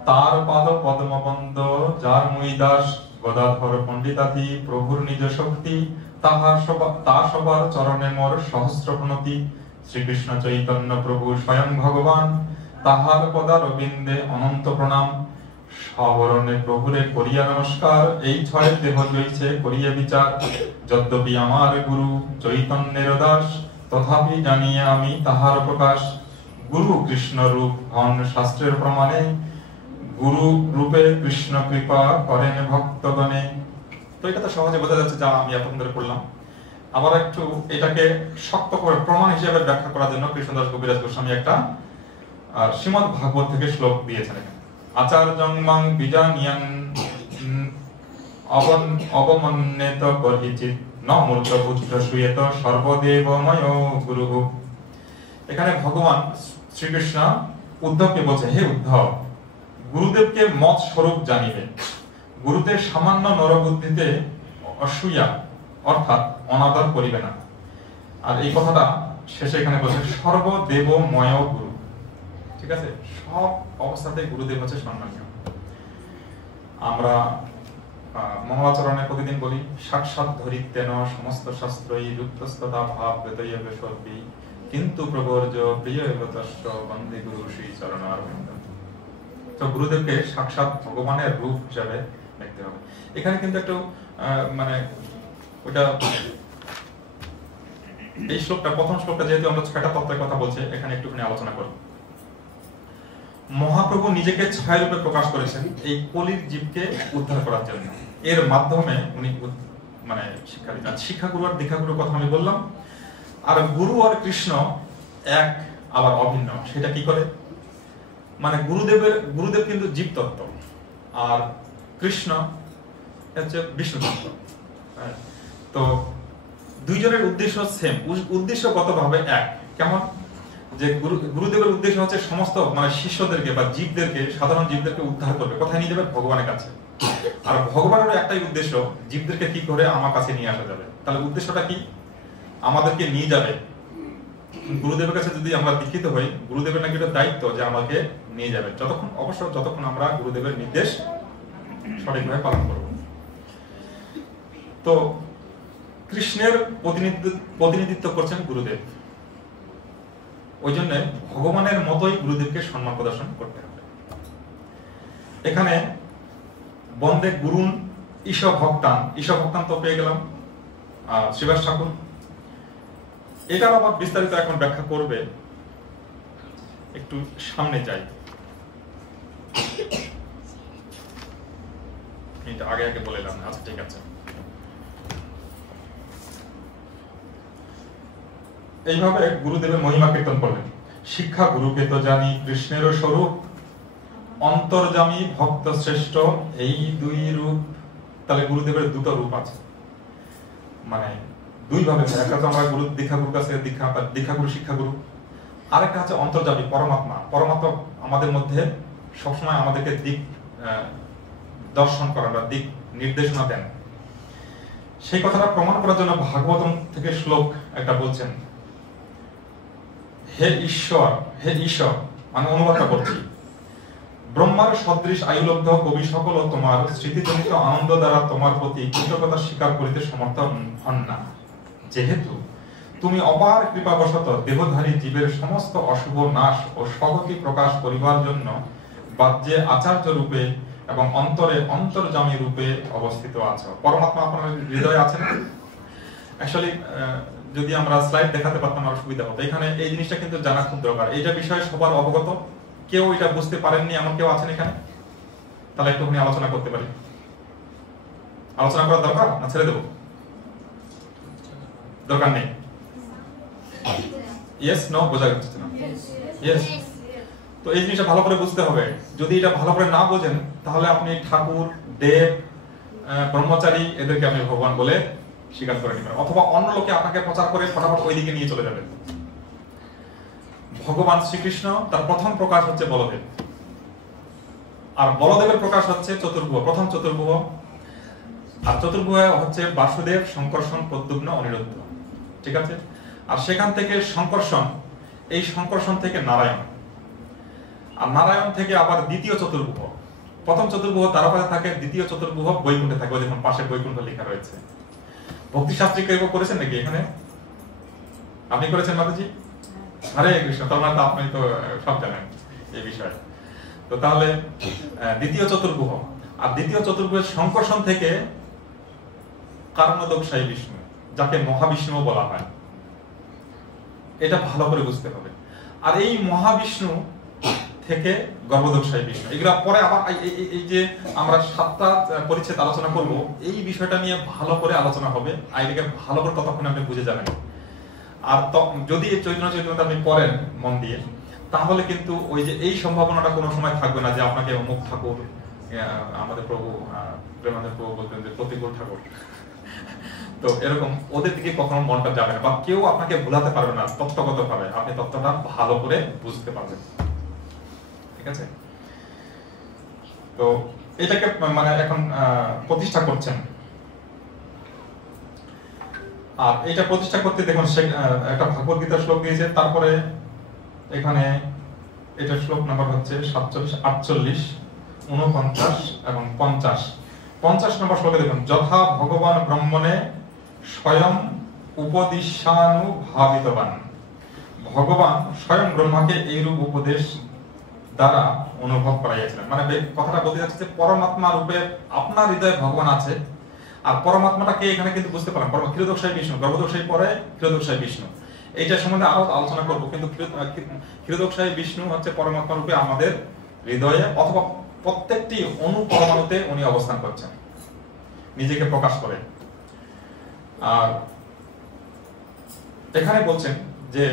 তার পাদ পদ্মবন্দ যার মুই দাস। গদাধর পণ্ডিতাধি প্রভুর নিজ শক্তি, তা সবার চরণে মোর সহস্র প্রণতি। শ্রীকৃষ্ণ চৈতন্য প্রভু স্বয়ং ভগবান, তাহার পদারবিন্দে অনন্ত প্রণাম। সবরণে প্রভুরে করিয়া নমস্কার, এই 6 দেহ জইছে করিয়া বিচার। যদ্যপি আমার গুরু চৈতন্যের দাস, তথাপি জানিয়ে আমি তাহার প্রকাশ। গুরু কৃষ্ণ রূপ হন শাস্ত্রের প্রমাণে, গুরু রূপে কৃষ্ণ কৃপা করেন ভক্তগণে। তো এটা তো সহজে বোঝা যাচ্ছে, যা আমি এতক্ষণ ধরে পড়লাম। আবার একটু এটাকে শক্ত করে প্রমাণ হিসেবে ব্যাখ্যা করার জন্য কৃষ্ণদাস কবিরাজ গোস্বামী একটা শ্রীমদ্ ভাগবত থেকে শ্লোক দিয়েছেন। আচার্যং মাং বিজানিয়ান অবমন্যেত কর্হিচিৎ ন মূর্খ বুদ্ধ শ্রূয়েত সর্বদেবময় গুরুঃ। এখানে ভগবান শ্রীকৃষ্ণ উদ্ধবকে বলছে, হে উদ্ধব, গুরুদেবকে মত স্বরূপ জানিবে। গুরুদেব সামান্য নরবুদ্ধিতে অসূয়া অর্থাৎ অনাদর করিবে না। আর এই কথাটা শেষে এখানে বলছে সর্বদেবময় গুরু। ঠিক আছে, সব অবস্থাতে গুরুদেব হচ্ছে সম্মানীয়। আমরা মঙ্গলাচরণে প্রতিদিন বলি, সাক্ষাৎ ধরিতেন সমস্ত শাস্ত্রই যুক্তস্ততা ভাব বেতইয়ে বেসর্বি, কিন্তু প্রবর্জ প্রিয় এবতস্য বন্দে গুরু শ্রী চরণারবিন্দ। তো গুরুদেবকে সাক্ষাৎ ভগবানের রূপ হিসাবে দেখতে হবে। এখানে কিন্তু একটু মানে ওটা এই শ্লোকটা, প্রথম শ্লোকটা যেহেতু আমরা 6টা তত্ত্বের কথা বলছে, এখানে একটুখানি আলোচনা করি। মহাপ্রভু নিজেকে 6 রূপে প্রকাশ করেছেন এই কলির জীবকে উদ্ধার করার জন্য। এর মাধ্যমে উনি মানে শিক্ষা দিচ্ছেন। শিক্ষাগুরু আর দীক্ষাগুরুর কথা আমি বললাম। আর গুরু আর কৃষ্ণ এক আবার অভিন্ন। সেটা কি করে? মানে গুরুদেব কিন্তু জীব তত্ত্ব, আর কৃষ্ণ হচ্ছে বিষ্ণু তত্ত্ব। তো দুইজনের উদ্দেশ্য সেম, উদ্দেশ্যগতভাবে এক। কেমন? যে গুরুদেবের উদ্দেশ্য হচ্ছে সমস্ত মানে শিষ্যদেরকে বা জীবদেরকে, সাধারণ জীবদেরকে উদ্ধার করবে। কোথায় নিয়ে যাবে? ভগবানের কাছে। আর ভগবানের একটাই উদ্দেশ্য, জীবদেরকে কি করে আমার কাছে নিয়ে আসা যাবে। তাহলে উদ্দেশ্যটা কি? আমাদেরকে নিয়ে যাবে গুরুদেবের কাছে। যদি আমরা দীক্ষিত হই, গুরুদেবের নাকি এটা দায়িত্ব যে আমাকে নিয়ে যাবে, যতক্ষণ আমরা গুরুদেবের নির্দেশ সঠিকভাবে পালন করব। তো কৃষ্ণের প্রতিনিধিত্ব করছেন গুরুদেব। ওই জন্য ভগবানের মতোই গুরুদেবকে সম্মান প্রদর্শন করতে হবে। এখানে বন্দে গুরুন ঈশভক্তান তো পেয়ে গেলাম শ্রীবাস ঠাকুর। এটার আবার বিস্তারিত এখন ব্যাখ্যা করবে। একটু সামনে যাই, এটা আগে বলে এলাম। আচ্ছা ঠিক আছে। এইভাবে গুরুদেবের মহিমা কীর্তন করলেন। শিক্ষা গুরুকে তো জানি কৃষ্ণেরও স্বরূপ, অন্তর্যামী ভক্ত শ্রেষ্ঠ এই 2 রূপ। তাহলে গুরুদেবের দুটো রূপ আছে, মানে দুই ভাবে। একটা তো আমরা গুরু দীক্ষাগুরুর কাছে দীক্ষাগুরু শিক্ষাগুরু, আরেকটা হচ্ছে অন্তর্যামী পরমাত্মা। পরমাত্মা আমাদের মধ্যে সবসময় আমাদেরকে দিক দর্শন করেন বা দিক নির্দেশনা দেন। সেই কথাটা প্রমাণ করার জন্য ভাগবতম থেকে শ্লোক একটা বলছেন, হে ঈশ্বর, হে ঈশ্বর, আমি অনুবাদটা করছি, ব্রহ্মার সদৃশ আয়ুলব্ধ কবি সকল তোমার স্মৃতিজনিত আনন্দ দ্বারা তোমার প্রতি কৃতজ্ঞতা স্বীকার করিতে সমর্থ হন না, যেহেতু তুমি অপার কৃপাবশত দেহধারী জীবের সমস্ত অশুভ নাশ ও স্বগতি প্রকাশ করিবার জন্য বাহ্যে আচার্য রূপে এবং অন্তরে অন্তর্যামী রূপে অবস্থিত আছো। পরমাত্মা আপনার হৃদয়ে আছেন। অ্যাকচুয়ালি যদি আমরা স্লাইড দেখাতে পারতাম আরো সুবিধা হতো। এখানে এই জিনিসটা কিন্তু জানা খুব দরকার। এইটা বিষয়ে সবার অবগত, কেউ এটা বুঝতে পারেননি এমন কেউ আছেন এখানে? তাহলে একটুখানি আলোচনা করতে পারি। আলোচনা করার দরকার না ছেড়ে দেবো? দরকার নেই। ইয়েস নো বোঝা যাচ্ছে না? ইয়েস। তো এই জিনিসটা ভালো করে বুঝতে হবে। যদি এটা ভালো করে না বোঝেন তাহলে আপনি ঠাকুর, দেব, ব্রহ্মচারী এদেরকে আপনি ভগবান বলে স্বীকার করে নেবেন, অথবা অন্য লোকে আপনাকে প্রচার করে ফটাফট ওই দিকে নিয়ে চলে যাবেন। ভগবান শ্রীকৃষ্ণ তার প্রথম প্রকাশ হচ্ছে বলদেব, আর বলদেবের প্রকাশ হচ্ছে চতুর্ভুজ, প্রথম চতুর্ভুজ। আর চতুর্ভুজ হচ্ছে বাসুদেব, শঙ্কর্ষণ, প্রদ্যুম্ন, অনিরুদ্ধ। ঠিক আছে? আর সেখান থেকে শঙ্কর্ষণ, এই শঙ্কর্ষণ থেকে নারায়ণ, আর নারায়ণ থেকে আবার দ্বিতীয় চতুর্ভুজ। প্রথম চতুর্ভুজ তারাপদে থাকে, দ্বিতীয় চতুর্ভুজ বৈকুণ্ঠে থাকে। ওই দেখুন পাশে বৈকুণ্ঠ লেখা রয়েছে। ভক্তি শাস্ত্রী কেউ করেছেন নাকি এখানে? আপনি করেছেন মাতাজি? হরে কৃষ্ণ। তার মানে আপনি তো সব জানেন এই বিষয়ে। তো তাহলে দ্বিতীয় চতুর্ভুজ, আর দ্বিতীয় চতুর্ভুজের শঙ্কর্ষণ থেকে কারণোদকশায়ী বিষ্ণু, যাকে মহাবিষ্ণু বলা হয়। এটা ভালো করে বুঝতে হবে। আর এই মহাবিষ্ণু থেকে গর্ভদোষায়ী বিষ্ণু, এগুলা পরে আবার এই যে আমরা 7টা পরিচ্ছেদ আলোচনা করব, এই বিষয়টা নিয়ে ভালো করে আলোচনা হবে। আইডিকে ভালো করে ততক্ষণে আপনি বুঝে যাবেন। আর যদি এই চৈতন্য চৈতন্যটা আপনি পড়েন মন দিয়ে, তাহলে কিন্তু ওই যে এই সম্ভাবনাটা কোনো সময় থাকবে না যে আপনাকে অমুক ঠাকুর, আমাদের প্রভু প্রেমানন্দ প্রভু বলতেন যে প্রতিকূল ঠাকুর, তো এরকম ওদের দিকে কখনো মনটা যাবে না, বা কেউ আপনাকে ভুলাতে পারবে না তত্ত্বগত ভাবে। আপনি তত্ত্বটা ভালো করে বুঝতে পারবেন। ঠিক আছে? তো এটাকে মানে এখন প্রতিষ্ঠা করছেন। আর এটা প্রতিষ্ঠা করতে দেখুন একটা ভগবত গীতার শ্লোক দিয়েছে, তারপরে এখানে এটা শ্লোক নাম্বার হচ্ছে 47, 48, 49 এবং 50। 50 নম্বর শ্লোকে দেখুন, যথা ভগবান ব্রহ্মণে স্বয়ং উপদিশানুভাবিতবান। ভগবান স্বয়ং ব্রহ্মাকে এইরূপ উপদেশ দ্বারা অনুভব করাইয়াছিলেন। মানে কথাটা বলতে যাচ্ছে যে পরমাত্মা রূপে আপনার হৃদয়ে ভগবান আছে, আর পরমাত্মাটাকে এখানে কিন্তু বুঝতে পারেন ক্ষীরোদকশায়ী বিষ্ণু, গর্ভদোষায়ী পরে ক্ষীরোদকশায়ী বিষ্ণু। এইটা সম্বন্ধে আরো আলোচনা করব, কিন্তু ক্ষীরোদকশায়ী বিষ্ণু হচ্ছে পরমাত্মা রূপে আমাদের হৃদয়ে অথবা প্রত্যেকটি অণু পরমাণুতে উনি অবস্থান করছেন, নিজেকে প্রকাশ করে। আর এখানে বলছেন যে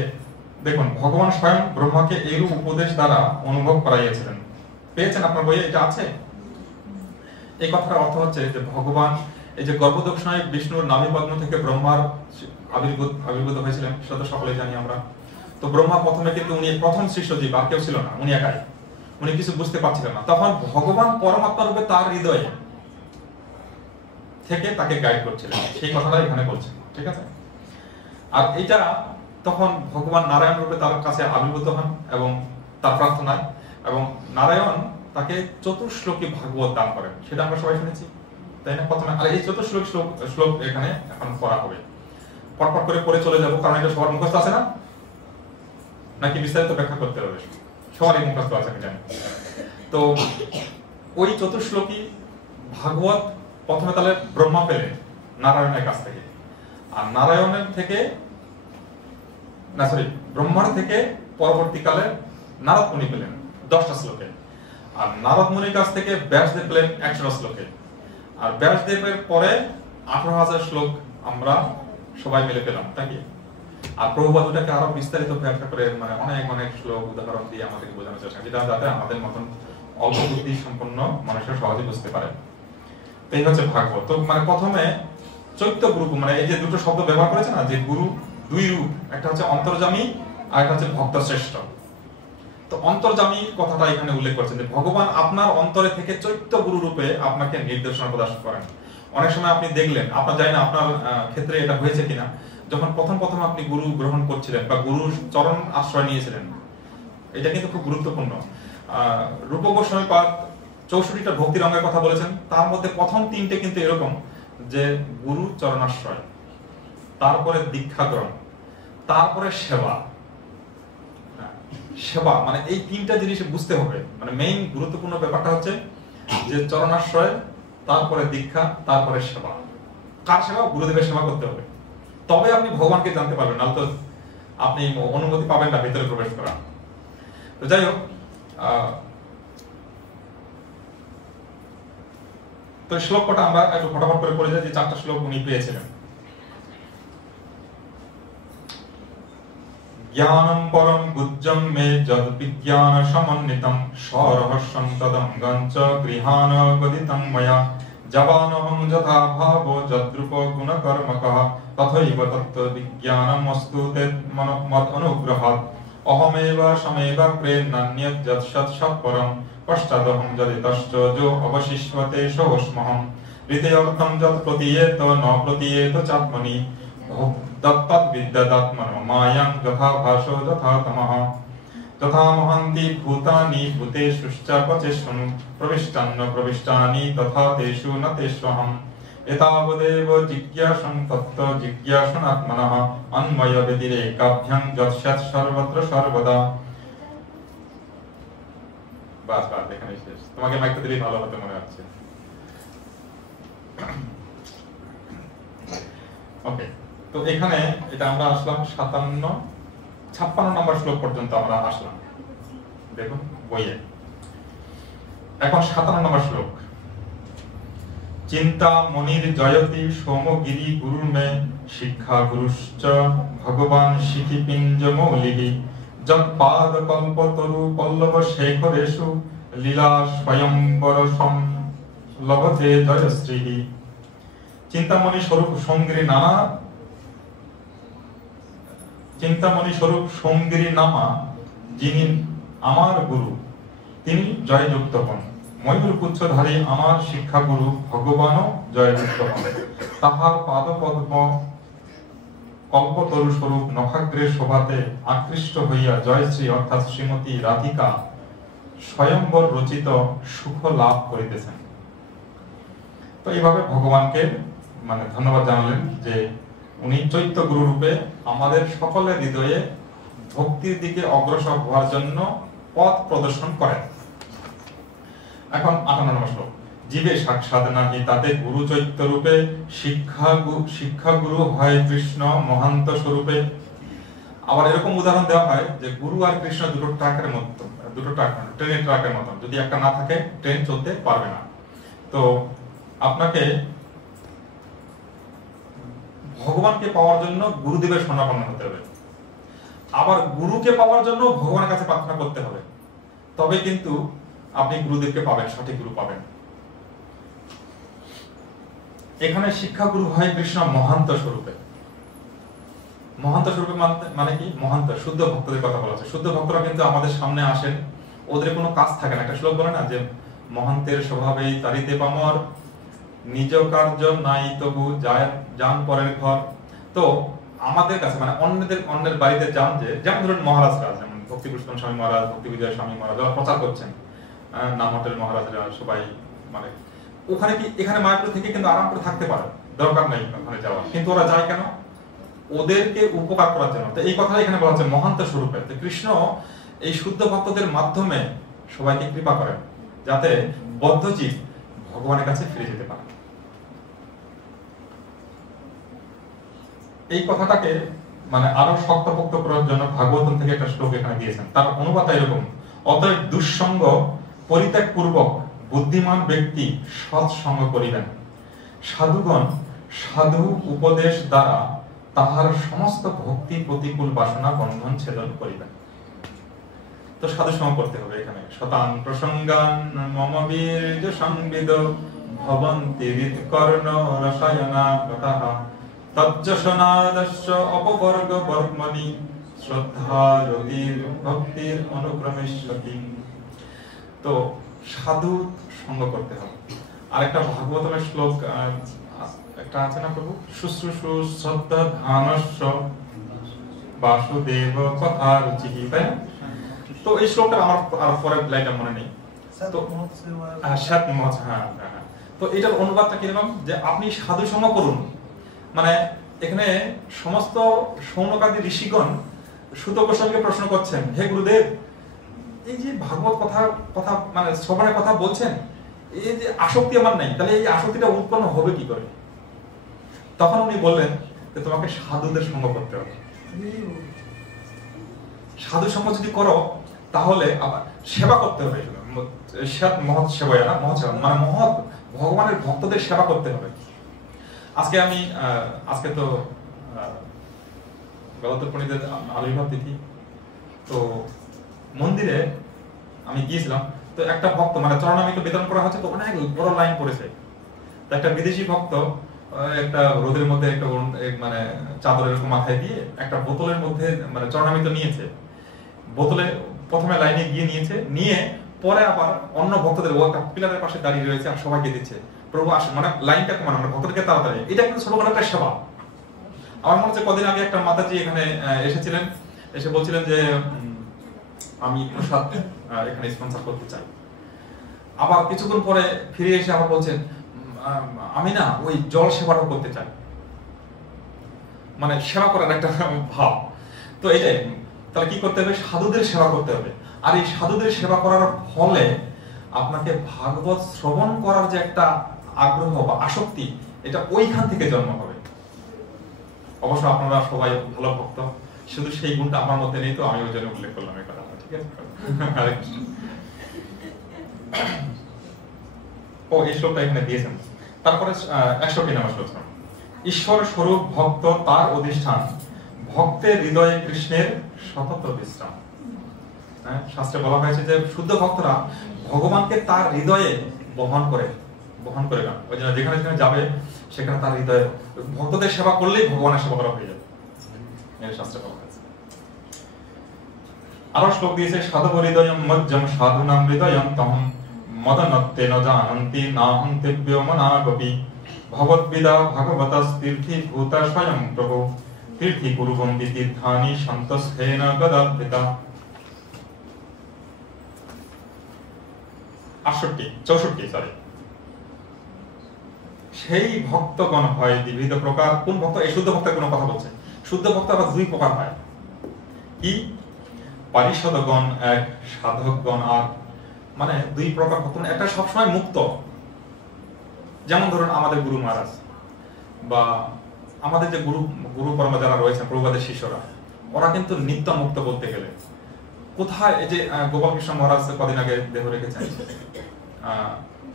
দেখুন, ভগবান স্বয়ং ব্রহ্মাকে এইরূপ উপদেশ দ্বারা অনুভব করাইয়াছিলেন। পেয়েছেন আপনার বইয়ে এটা আছে? এই কথার অর্থ হচ্ছে যে ভগবান এই যে গর্ভদোষায় বিষ্ণুর নাভিপদ্ম থেকে ব্রহ্মার আবির্ভূত হয়েছিলেন, সেটা তো সকলেই জানি আমরা। তো ব্রহ্মা প্রথমে কিন্তু উনি প্রথম সৃষ্ট জীব, আর কেউ ছিল না, উনি একাই, উনি কিছু বুঝতে পারছিলেন না। তখন ভগবান পরমাত্মা রূপে তার হৃদয়ে থেকে তাকে গাইড করছিলেন, সেই কথাটা এখানে বলছেন। ঠিক আছে? আর এটা তখন ভগবান নারায়ণ রূপে তার কাছে আবির্ভূত হন এবং তার প্রার্থনায়, এবং নারায়ণ তাকে চতুর্শ্লোকী ভাগবত দান করেন। সেটা আমরা সবাই শুনেছি, তাই না? প্রথমে আর এই চতুর্শ্লোকী শ্লোক এখানে এখন পড়া হবে। পরপর করে পড়ে চলে যাব, কারণ এটা সবার মুখস্থ আছে না, নাকি বিস্তারিত ব্যাখ্যা করতে হবে? সবারই মুখস্থ আছে আমি জানি। তো ওই চতুর্শ্লোকী ভাগবত প্রথমে তাহলে ব্রহ্মা পেলেন নারায়ণের কাছ থেকে, আর নারায়ণের থেকে ব্রহ্মার থেকে পরবর্তীকালে নারদ মুনি পেলেন 10টা শ্লোকে, আর নারদ মুনির কাছ থেকে ব্যাসদেব পেলেন 100টা শ্লোকে, আর ব্যাসদেবের পরে 18,000 শ্লোক আমরা সবাই মিলে পেলাম, তাই কি? আর প্রভুপাদ ওটাকে আরো বিস্তারিত ব্যাখ্যা করে মানে অনেক শ্লোক উদাহরণ দিয়ে আমাদেরকে বোঝানোর চেষ্টা করেন, যেটা যাতে আমাদের মতন অল্প বুদ্ধি সম্পন্ন মানুষরা সহজে বুঝতে পারে। তো এই হচ্ছে ভাগবত। তো মানে প্রথমে চৈত্য গুরু, মানে এই যে দুটো শব্দ ব্যবহার করেছে না, যে গুরু দুই রূপ, একটা হচ্ছে অন্তর্যামী আর একটা হচ্ছে ভক্ত শ্রেষ্ঠ। তো অন্তর্যামী কথাটা এখানে উল্লেখ করছেন যে ভগবান আপনার অন্তরে থেকে চৈত্য গুরু রূপে আপনাকে নির্দেশনা প্রদর্শন করেন। অনেক সময় আপনি দেখলেন, আপনার জানি না আপনার ক্ষেত্রে এটা হয়েছে কিনা, যখন প্রথম আপনি গুরু গ্রহণ করছিলেন বা গুরুর চরণ আশ্রয় নিয়েছিলেন, এটা কিন্তু খুব গুরুত্বপূর্ণ। রূপ গোস্বামী পাদ 64টা ভক্তি রঙের কথা বলেছেন, তার মধ্যে প্রথম 3টে কিন্তু এরকম যে গুরু চরণাশ্রয়, তারপরে দীক্ষা গ্রহণ, তারপরে সেবা। সেবা মানে এই 3টা জিনিস বুঝতে হবে। মানে মেইন গুরুত্বপূর্ণ ব্যাপারটা হচ্ছে যে চরণাশ্রয়, তারপরে দীক্ষা, তারপরে সেবা। কার সেবা? গুরুদেবের সেবা করতে হবে, তবে আপনি ভগবানকে জানতে পারবেন, নাহলে তো আপনি অনুমতি পাবেন না ভিতরে প্রবেশ করা। তো যাই হোক, তো শ্লোকটা আমরা একটু ফটাফট করে পড়ে যাই, যে 4টা শ্লোক উনি পেয়েছিলেন। জ্ঞানম পরম গুজ্জম মে যদ বিজ্ঞান সমন্বিতম স্বরহস্যং তদঙ্গং চ গৃহাণ গদিতং ময়া জবানহং যথা ভাবো যদ্রূপ গুণকর্মকঃ তথৈব তত্ত্ব বিজ্ঞানমস্তু তে মদ অনুগ্রহাৎ অহমেব সমেবাগ্রে নান্যৎ যৎসৎ সৎপরম পশ্চাদহং যদিতশ্চ যো অবশিষ্যতে সোऽস্মহং ঋতেয়র্থং যৎ প্রতীয়েত ন প্রতীয়েত চাত্মনি তত্তৎ বিদ্যাদাত্মনো মায়াং যথা ভাসো যথা তমঃ তথা মহান্তি ভূতানি ভূতেষুশ্চ পচেষ্বনু প্রবিষ্টান্ন প্রবিষ্টানি তথা তেষু ন তেষ্বহম এতাবদেব জিজ্ঞাসং তত্ত্ব জিজ্ঞাসনাত্মনঃ অন্ময় ব্যতিরেকাভ্যাং যৎসৎ সর্বত্র সর্বদা। বাস এখানেই শেষ। তোমাকে মাইকটা দিলেই ভালো হতে মনে হচ্ছে। ওকে, তো এখানে এটা আমরা আসলাম 56 নম্বর শ্লোক পর্যন্ত আমরা আসলাম, দেখুন বইয়ে। এখন 57 নম্বর শ্লোক। চিন্তা মনির জয়তি সোমগিরি গুরুর মে শিক্ষা গুরুশ্চ ভগবান শিখিপিঞ্জ মৌলিহি যৎ পাদ কল্পতরু পল্লব শেখরেষু লীলা স্বয়ম্বর লভতে জয়শ্রীহি। চিন্তামণি স্বরূপ সঙ্গিরি নামা যিনি আমার গুরু, তিনি জয়যুক্ত হন। ময়ূর পুচ্ছধারী আমার শিক্ষা গুরু ভগবানও জয়যুক্ত হন। তাহার পাদপদ্ম কল্পতরু স্বরূপ নখাগ্রে শোভাতে আকৃষ্ট হইয়া জয়শ্রী অর্থাৎ শ্রীমতী রাধিকা স্বয়ম্বর রচিত সুখ লাভ করিতেছেন। তো এইভাবে ভগবানকে মানে ধন্যবাদ জানালেন যে উনি চৈত্য গুরু রূপে আমাদের সকলের হৃদয়ে ভক্তির দিকে অগ্রসর হওয়ার জন্য পথ প্রদর্শন করেন। এখন 58 নম্বর শ্লোক। জীবে সাক্ষাৎ নাহি তাতে গুরু চৈত্য রূপে শিক্ষা গুরু হয় কৃষ্ণ মহান্ত স্বরূপে। আবার এরকম উদাহরণ দেওয়া হয় যে গুরু আর কৃষ্ণ দুটো ট্রাকের মতো, ট্রেনের ট্রাকের মতো, যদি একটা না থাকে ট্রেন চলতে পারবে না। তো আপনাকে ভগবানকে পাওয়ার জন্য গুরুদেবের শরণাপন্ন হতে হবে, আবার গুরুকে পাওয়ার জন্য ভগবানের কাছে প্রার্থনা করতে হবে, তবে কিন্তু আপনি গুরুদেবকে পাবেন, সঠিক গুরু পাবেন। এখানে শিক্ষা গুরু হয় কৃষ্ণ মহান্ত স্বরূপে। মহান্ত স্বরূপে মানে কি? মহান্ত শুদ্ধ ভক্তদের কথা বলা হচ্ছে। শুদ্ধ ভক্তরা কিন্তু আমাদের সামনে আসেন, ওদের কোনো কাজ থাকে না। একটা শ্লোক বলে না যে মহান্তের স্বভাবেই তারিতে পামর, নিজ কার্য নাই তবু যায় যান পরের ঘর। তো আমাদের কাছে মানে অন্যের বাড়িতে যান, যে যেমন ধরুন মহারাজরা, যেমন ভক্তি পুষ্পন স্বামী মহারাজ, ভক্তি বিজয় স্বামী মহারাজ যারা প্রচার করছেন, নামহটের মহারাজরা সবাই, মানে ওখানে কি এখানে মায়াপুর থেকে কিন্তু আরাম করে থাকতে পারে, দরকার নাই ওখানে যাওয়া, কিন্তু ওরা যায় কেন? ওদেরকে উপকার করার জন্য। তো এই কথা এখানে বলা হচ্ছে মহান্ত স্বরূপে। তো কৃষ্ণ এই শুদ্ধ ভক্তদের মাধ্যমে সবাইকে কৃপা করেন যাতে বদ্ধজীব ভগবানের কাছে ফিরে যেতে পারে। এই কথাটাকে মানে আরো শক্তপোক্ত করার জন্য ভাগবতম থেকে একটা শ্লোক এখানে দিয়েছেন। তার অনুবাদ এরকম: অতএব দুঃসঙ্গ পরিত্যাগ পূর্বক বুদ্ধিমান ব্যক্তি সৎসঙ্গ করিবেন। সাধুগণ সাধু উপদেশ দ্বারা তাহার সমস্ত ভক্তি প্রতিকূল বাসনা বন্ধন ছেদন করিবেন। তো সাধু সঙ্গ করতে হবে। এখানে শতান প্রসঙ্গান মম বীর্য সংবিদ ভবন্তি হৃৎকর্ণ রসায়নাগতাঃ তজ্জশনাদস্য অপবর্গ বর্মণি শ্রদ্ধা রতির ভক্তির অনুক্রমেষ্যতি। তো সাধু সঙ্গ করতে হবে। আরেকটা ভাগবতের শ্লোক একটা আছে না প্রভু, শুশ্রূষু শ্রদ্ধা ধানস্য বাসুদেব কথা রুচিহি, তাই না? তো এই শ্লোকটা আমার আর পরের লাইনটা মনে নেই। তো তো এটার অনুবাদটা কিরকম, যে আপনি সাধু সঙ্গ করুন, মানে এখানে সমস্ত শৌনকাদি ঋষিগণ সুত গোস্বামীকে প্রশ্ন করছেন, হে গুরুদেব, এই যে ভাগবত কথা মানে শ্রবণের কথা বলছেন, এই যে আসক্তি আমার নাই, তাহলে এই আসক্তিটা উৎপন্ন হবে কি করে? তখন উনি বললেন যে তোমাকে সাধুদের সঙ্গ করতে হবে। সাধু সঙ্গ যদি করো তাহলে আবার সেবা করতে হবে, মহৎ সেবা না, মহৎ সেবা মানে মহৎ ভগবানের ভক্তদের সেবা করতে হবে। আজকে তো গলাতর পণ্ডিতের আবির্ভাব তিথি, তো মন্দিরে আমি গিয়েছিলাম, তো একটা ভক্ত মানে চরণামৃত বিতরণ করা হচ্ছে, তো অনেক বড় লাইন পড়েছে। তো একটা বিদেশি ভক্ত একটা রোদের মধ্যে একটা মানে চাদর এরকম মাথায় দিয়ে একটা বোতলের মধ্যে মানে চরণামৃত নিয়েছে। বোতলে প্রথমে লাইনে গিয়ে নিয়ে পরে আবার অন্য ভক্তদের, ও একটা পিলারের পাশে দাঁড়িয়ে রয়েছে আর সবাইকে দিচ্ছে, প্রভু আসে, মানে লাইনটা কমানো, মানে ভক্তদেরকে তাড়াতাড়ি। এটা কিন্তু ছোটখাটো একটা সেবা। আমার মনে হচ্ছে কদিন আগে একটা মাতাজি এখানে এসেছিলেন, এসে বলছিলেন যে আমি প্রসাদ এখানে স্পন্সর করতে চাই। আবার কিছুক্ষণ পরে ফিরে এসে আবার বলছেন আমি না ওই জল সেবাটা করতে চাই, মানে সেবা করার একটা ভাব। তো এটাই, তাহলে কি করতে হবে? সাধুদের সেবা করতে হবে। আর এই সাধুদের সেবা করার ফলে আপনাকে ভাগবত শ্রবণ করার যে একটা আগ্রহ বা আসক্তি, এটা ওইখান থেকে জন্ম হবে। অবশ্য আপনারা সবাই ভালো ভক্ত, শুধু সেই গুণটা আমার মধ্যে নেই, তো আমি ওই জন্য উল্লেখ করলাম এই কথা, ঠিক আছে? ও এই শ্লোকটা এখানে দিয়েছেন। তারপরে 100 নম্বর শ্লোক, ঈশ্বর স্বরূপ ভক্ত তার অধিষ্ঠান, ভক্তের হৃদয়ে কৃষ্ণের সতত বিশ্রাম। শাস্ত্রে বলা হয়েছে যে শুদ্ধ ভক্তরা ভগবানকে তার হৃদয়ে বহন করে না, ওই জন্য যেখানে যেখানে যাবে সেখানে তার হৃদয়ে ভক্তদের সেবা করলেই ভগবানের সেবা করা হয়ে যাবে, শাস্ত্রে বলা হয়েছে। আরো শ্লোক দিয়েছে, সাধু হৃদয়ম মজ্জম সাধুনাম হৃদয়ম তহম মদনত্তেন জানন্তি নাহং তেভ্যো মনাগপি ভগবদ্বিদা ভাগবতস্তীর্থি ভূতা স্বয়ং প্রভু তীর্থি কুরুবন্তি তীর্থানি সন্তস্থেন গদাবৃতা। 64 সেই ভক্তগণ হয় বিবিধ প্রকার। কোন ভক্ত? এই শুদ্ধ ভক্তের কোন কথা বলছে। শুদ্ধ ভক্ত আবার 2 প্রকার হয়। কি? পারিষদগণ এক, সাধকগণ আর। মানে 2 প্রকার ভক্ত। একটা সবসময় মুক্ত, যেমন ধরুন আমাদের গুরু মহারাজ বা আমাদের যে গুরু পরমা যারা রয়েছেন প্রভুপাদের শিষ্যরা, ওরা কিন্তু নিত্য মুক্ত বলতে গেলে। কোথায় এই যে গোপাল কৃষ্ণ মহারাজ কদিন আগে দেহ রেখেছেন,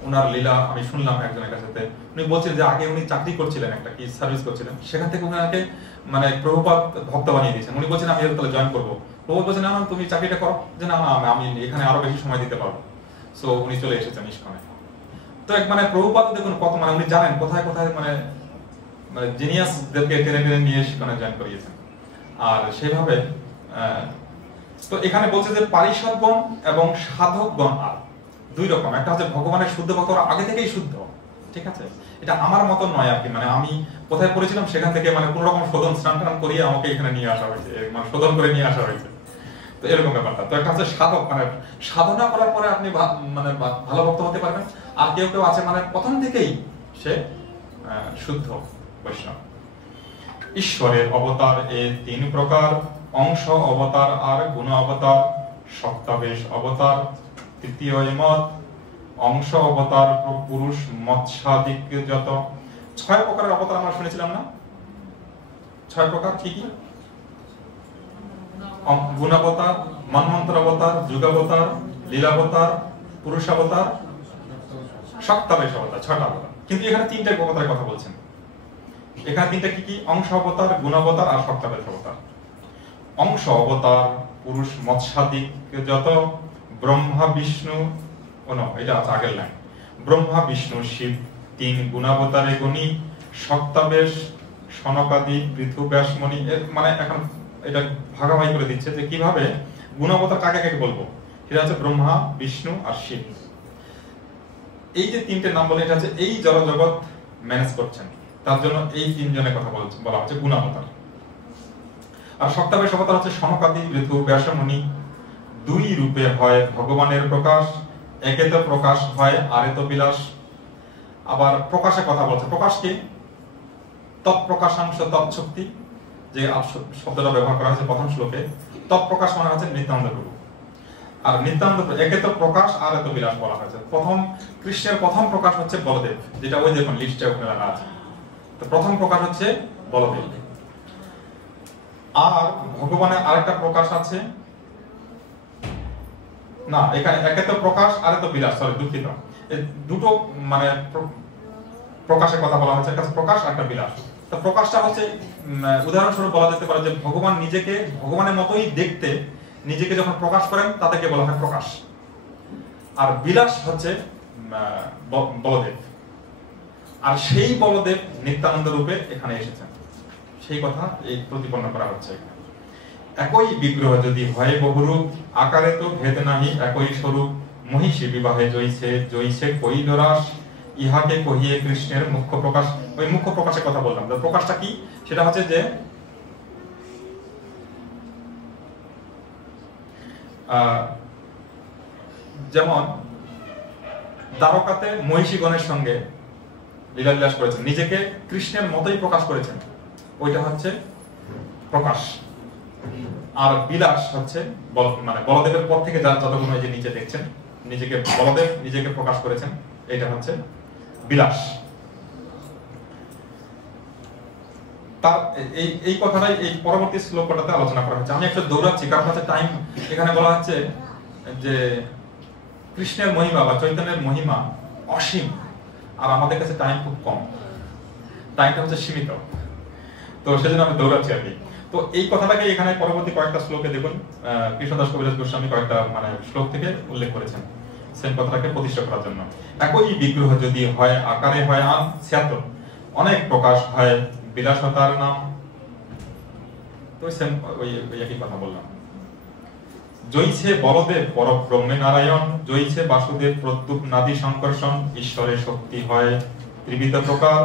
ওনার লীলা আমি শুনলাম একজনের কাছে। উনি বলছিলেন যে আগে উনি চাকরি করছিলেন, একটা কি সার্ভিস করছিলেন, সেখান থেকে উনাকে মানে প্রভুপাদ ভক্ত বানিয়ে দিয়েছেন। উনি বলছেন আমি তাহলে জয়েন করবো। প্রভুপাদ বলছেন না তুমি চাকরিটা করো, যে না আমি এখানে আরো বেশি সময় দিতে পারবো। সো উনি চলে এসেছেন ইস্কনে। তো এক মানে প্রভুপাদ দেখুন কত, মানে উনি জানেন কোথায় কোথায় মানে জিনিয়াসদেরকে টেনে টেনে নিয়ে ইস্কনে জয়েন করিয়েছেন। আর সেভাবে তো এখানে বলছে যে পারিষদগণ এবং সাধকগণ আর 2 রকম। একটা হচ্ছে ভগবানের শুদ্ধ ভক্তরা আগে থেকেই শুদ্ধ, ঠিক আছে? এটা আমার মত নয় আর কি, মানে আমি কোথায় পড়েছিলাম সেখান থেকে মানে কোন রকম শোধন স্নান টান করিয়ে আমাকে এখানে নিয়ে আসা হয়েছে, মানে শোধন করে নিয়ে আসা হয়েছে। তো এরকম ব্যাপারটা। তো একটা হচ্ছে সাধক, মানে সাধনা করার পরে আপনি মানে ভালো ভক্ত হতে পারবেন। আর কেউ কেউ আছে মানে প্রথম থেকেই সে শুদ্ধ বৈষ্ণব। ঈশ্বরের অবতার এই 3 প্রকার, অংশ অবতার আর গুণ অবতার, সপ্তাবেশ অবতার, তৃতীয় মত, অংশ অবতার পুরুষ মৎস্যাদিক যত। 6 প্রকারের অবতার আমরা শুনেছিলাম না? 6 প্রকার কি কি? গুণাবতার, মন্মন্ত্র অবতার, যুগাবতার, লীলাবতার, পুরুষাবতার, সপ্তাবেশ অবতার। 6টা অবতার। কিন্তু এখানে 3টা অবতারের কথা বলছেন। এখানে 3টা কি কি? অংশ অবতার, গুণাবতার আর সপ্তাবেশ অবতার। অংশ অবতার পুরুষ মৎস্যাদিক যত, ব্রহ্মা বিষ্ণু, এটা আছে আগের লাইন, ব্রহ্মা বিষ্ণু শিব তিন গুণাবতারে গুণী সপ্তাবেশ সনকাদি পৃথু ব্যাসমণি, মানে এখন এটা ভাগাভাগি করে দিচ্ছে যে কিভাবে গুণাবতার কাকে কাকে বলবো। সেটা হচ্ছে ব্রহ্মা বিষ্ণু আর শিব। এই যে তিনটে নাম বলে, এটা হচ্ছে এই জড়জগৎ ম্যানেজ করছেন, তার জন্য এই তিনজনের কথা বলা হচ্ছে গুণাবতার। আর সপ্তাবেশ অবতার হচ্ছে সনকাদি পৃথু ব্যাসমণি। দুই রূপে হয় ভগবানের প্রকাশ, একে তো প্রকাশ হয় আরে তো বিলাস। আবার প্রকাশের কথা বলছে, প্রকাশ কি? তৎপ্রকাশাংশ তৎশক্তি, যে শব্দটা ব্যবহার করা হয়েছে প্রথম শ্লোকে। তৎপ্রকাশ মানে হচ্ছে নিত্যানন্দ প্রভু। আর নিত্যানন্দ একে তো প্রকাশ আর এত বিলাস বলা হয়েছে। প্রথম কৃষ্ণের প্রথম প্রকাশ হচ্ছে বলদেব, যেটা ওই দেখুন লিস্টে ওখানে লেখা আছে। তো প্রথম প্রকাশ হচ্ছে বলদেব। আর ভগবানের আরেকটা প্রকাশ আছে না, এখানে একে তো প্রকাশ আর এত বিলাস, সরি দুঃখিত, দুটো মানে প্রকাশের কথা বলা হয়েছে, একটা প্রকাশ আর একটা বিলাস। তো প্রকাশটা হচ্ছে উদাহরণস্বরূপ বলা যেতে পারে যে ভগবান নিজেকে ভগবানের মতোই দেখতে নিজেকে যখন প্রকাশ করেন তাদেরকে বলা হয় প্রকাশ। আর বিলাস হচ্ছে বলদেব। আর সেই বলদেব নিত্যানন্দ রূপে এখানে এসেছেন, সেই কথা এই প্রতিপন্ন করা হচ্ছে। একই বিগ্রহ যদি হয় বহুরূপ, আকারে তো ভেদ নাহি একই স্বরূপ। মহিষী বিবাহে জয়ছে জয়ছে কইল রাস, ইহাকে কহিয়ে কৃষ্ণের মুখ্য প্রকাশ। ওই মুখ্য প্রকাশের কথা বললাম। প্রকাশটা কি? সেটা হচ্ছে যে যেমন দ্বারকাতে মহিষীগণের সঙ্গে লীলাবিলাস করেছেন, নিজেকে কৃষ্ণের মতোই প্রকাশ করেছেন, ওইটা হচ্ছে প্রকাশ। আর বিলাস হচ্ছে মানে বলদেবের পর থেকে যার যতগুলো যে নিচে দেখছেন, নিজেকে বলদেব নিজেকে প্রকাশ করেছেন, এটা হচ্ছে বিলাস। তার এই কথাটাই এই পরবর্তী শ্লোকটাতে আলোচনা করা হচ্ছে। আমি একটু দৌড়াচ্ছি কারণ হচ্ছে টাইম। এখানে বলা হচ্ছে যে কৃষ্ণের মহিমা বা চৈতন্যের মহিমা অসীম, আর আমাদের কাছে টাইম খুব কম, টাইমটা হচ্ছে সীমিত, তো সেজন্য আমি দৌড়াচ্ছি আর কি। তো এই কথাটাকে এখানে পরবর্তী কয়েকটা শ্লোকে দেখুন কৃষ্ণদাস কবিরাজ গোস্বামী কয়েকটা মানে শ্লোক থেকে উল্লেখ করেছেন সেম কথাটাকে প্রতিষ্ঠা করার জন্য। একই বিগ্রহ যদি হয় আকারে হয় আন স্যাত, অনেক প্রকাশ হয় বিলাসতার নাম। তো সেম ওই একই কথা বললাম। জয়ছে বলদেব পরব্রহ্মে নারায়ণ, জয়ছে বাসুদেব প্রদ্যুপ নাদি সংকর্ষণ। ঈশ্বরের শক্তি হয় ত্রিবিধ প্রকার,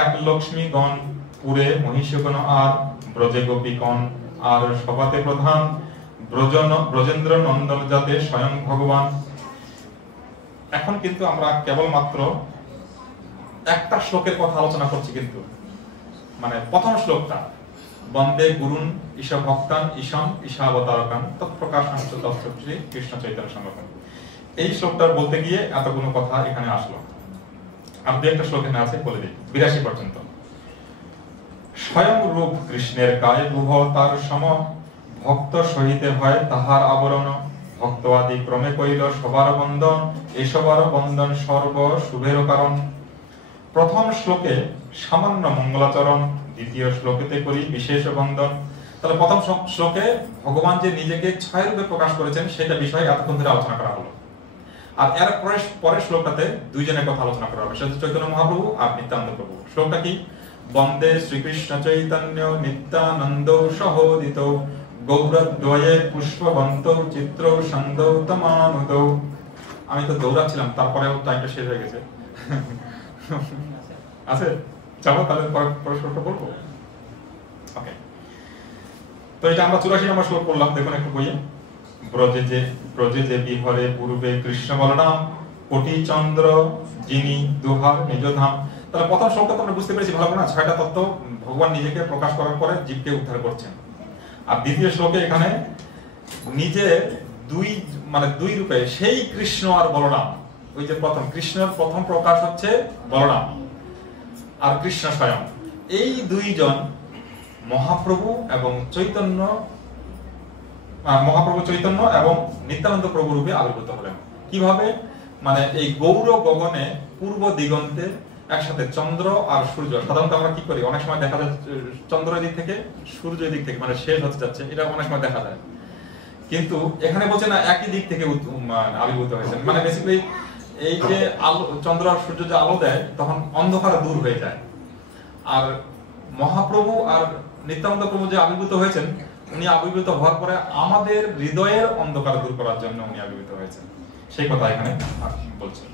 এক লক্ষ্মীগণ পুরে মহিষগণ আর ব্রজে গোপীগণ আর সভাতে প্রধান। ব্রজেন্দ্র নন্দন যাতে স্বয়ং ভগবান। এখন কিন্তু আমরা কেবলমাত্র একটা শ্লোকের কথা আলোচনা করছি, কিন্তু মানে প্রথম শ্লোকটা বন্দে গুরুন ঈশা ভক্তান ঈশান ঈশাবতারকান তৎপ্রকাশাংশ তৎশ্রী কৃষ্ণ চৈতন্য সংগঠন। এই শ্লোকটা বলতে গিয়ে এতগুলো কথা এখানে আসলো। আর দু একটা শ্লোক এখানে আছে, বলে দিই 82 পর্যন্ত। স্বয়ং রূপ কৃষ্ণের গায়ে বুহ তার সম, ভক্ত সহিতে হয় তাহার আবরণ। ভক্ত আদি ক্রমে কইল সবার বন্দন, এসবার বন্দন সর্ব শুভের কারণ। প্রথম শ্লোকে সামান্য মঙ্গলাচরণ, দ্বিতীয় শ্লোকেতে করি বিশেষ বন্দন। তাহলে প্রথম শ্লোকে ভগবান যে নিজেকে 6 রূপে প্রকাশ করেছেন সেটা বিষয়ে এতক্ষণ ধরে আলোচনা করা হলো। আর এর পরের শ্লোকটাতে দুইজনের কথা আলোচনা করা হবে, সেটা চৈতন্য মহাপ্রভু আর নিত্যানন্দ প্রভু। শ্লোকটা কি? বন্দে শ্রীকৃষ্ণ চৈতন্য নিত্যানন্দ সহোদিত, গৌরদ্বয়ে পুষ্পবন্ত চিত্র সন্দৌতমানুদ। আমি তো দৌড়াচ্ছিলাম, তারপরেও টাইমটা শেষ হয়ে গেছে। আছে যাবো তাহলে পরস্পরটা বলবো। ওকে, তো এটা আমরা 84 নম্বর শ্লোক পড়লাম। দেখুন একটু বইয়ে। ব্রজে যে বিহরে পূর্বে কৃষ্ণ বলরাম, কোটি চন্দ্র যিনি দুহার নিজ ধাম। তাহলে প্রথম শ্লোকটা তো আমরা বুঝতে পেরেছি ভালো করে না, 6টা তত্ত্ব ভগবান নিজেকে প্রকাশ করার পরে জীবকে উদ্ধার করছেন। আর দ্বিতীয় শ্লোকে এখানে নিজে দুই রূপে সেই কৃষ্ণ আর বলরাম। ওই যে প্রথম কৃষ্ণের প্রথম প্রকাশ হচ্ছে বলরাম আর কৃষ্ণ স্বয়ং, এই দুইজন মহাপ্রভু চৈতন্য এবং নিত্যানন্দ প্রভু রূপে আবির্ভূত হলেন। কিভাবে? মানে এই গৌর গগনে পূর্ব দিগন্তে একসাথে চন্দ্র আর সূর্য। সাধারণত আমরা কি করি, অনেক সময় দেখা যায় চন্দ্রের দিক থেকে সূর্য দিক থেকে মানে শেষ হতে যাচ্ছে, এটা অনেক সময় দেখা যায়। কিন্তু এখানে বলছে না, একই দিক থেকে আবির্ভূত হয়েছেন। মানে বেসিক্যালি এই যে আলো, চন্দ্র আর সূর্য যে আলো দেয় তখন অন্ধকার দূর হয়ে যায়। আর মহাপ্রভু আর নিত্যানন্দ প্রভু যে আবির্ভূত হয়েছেন, উনি আবির্ভূত হওয়ার পরে আমাদের হৃদয়ের অন্ধকার দূর করার জন্য উনি আবির্ভূত হয়েছেন, সেই কথা এখানে বলছেন।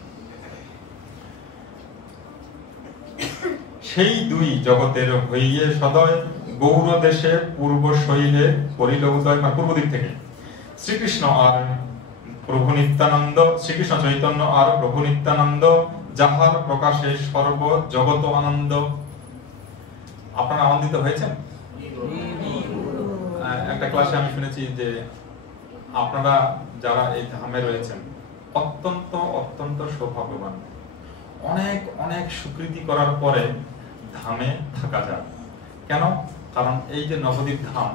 সেই দুই জগতের হইয়ে সদয় গৌর দেশে পূর্ব শৈলে করিল উদয়, মানে পূর্ব দিক থেকে শ্রীকৃষ্ণ আর প্রভু নিত্যানন্দ, শ্রীকৃষ্ণ চৈতন্য আর প্রভু নিত্যানন্দ, যাহার প্রকাশে সর্ব জগত আনন্দ। আপনারা আনন্দিত হয়েছেন? একটা ক্লাসে আমি শুনেছি যে আপনারা যারা এই ধামে রয়েছেন অত্যন্ত অত্যন্ত সৌভাগ্যবান। অনেক অনেক স্বীকৃতি করার পরে ধামে থাকা যায়। কেন? কারণ এই যে নবদ্বীপ ধাম,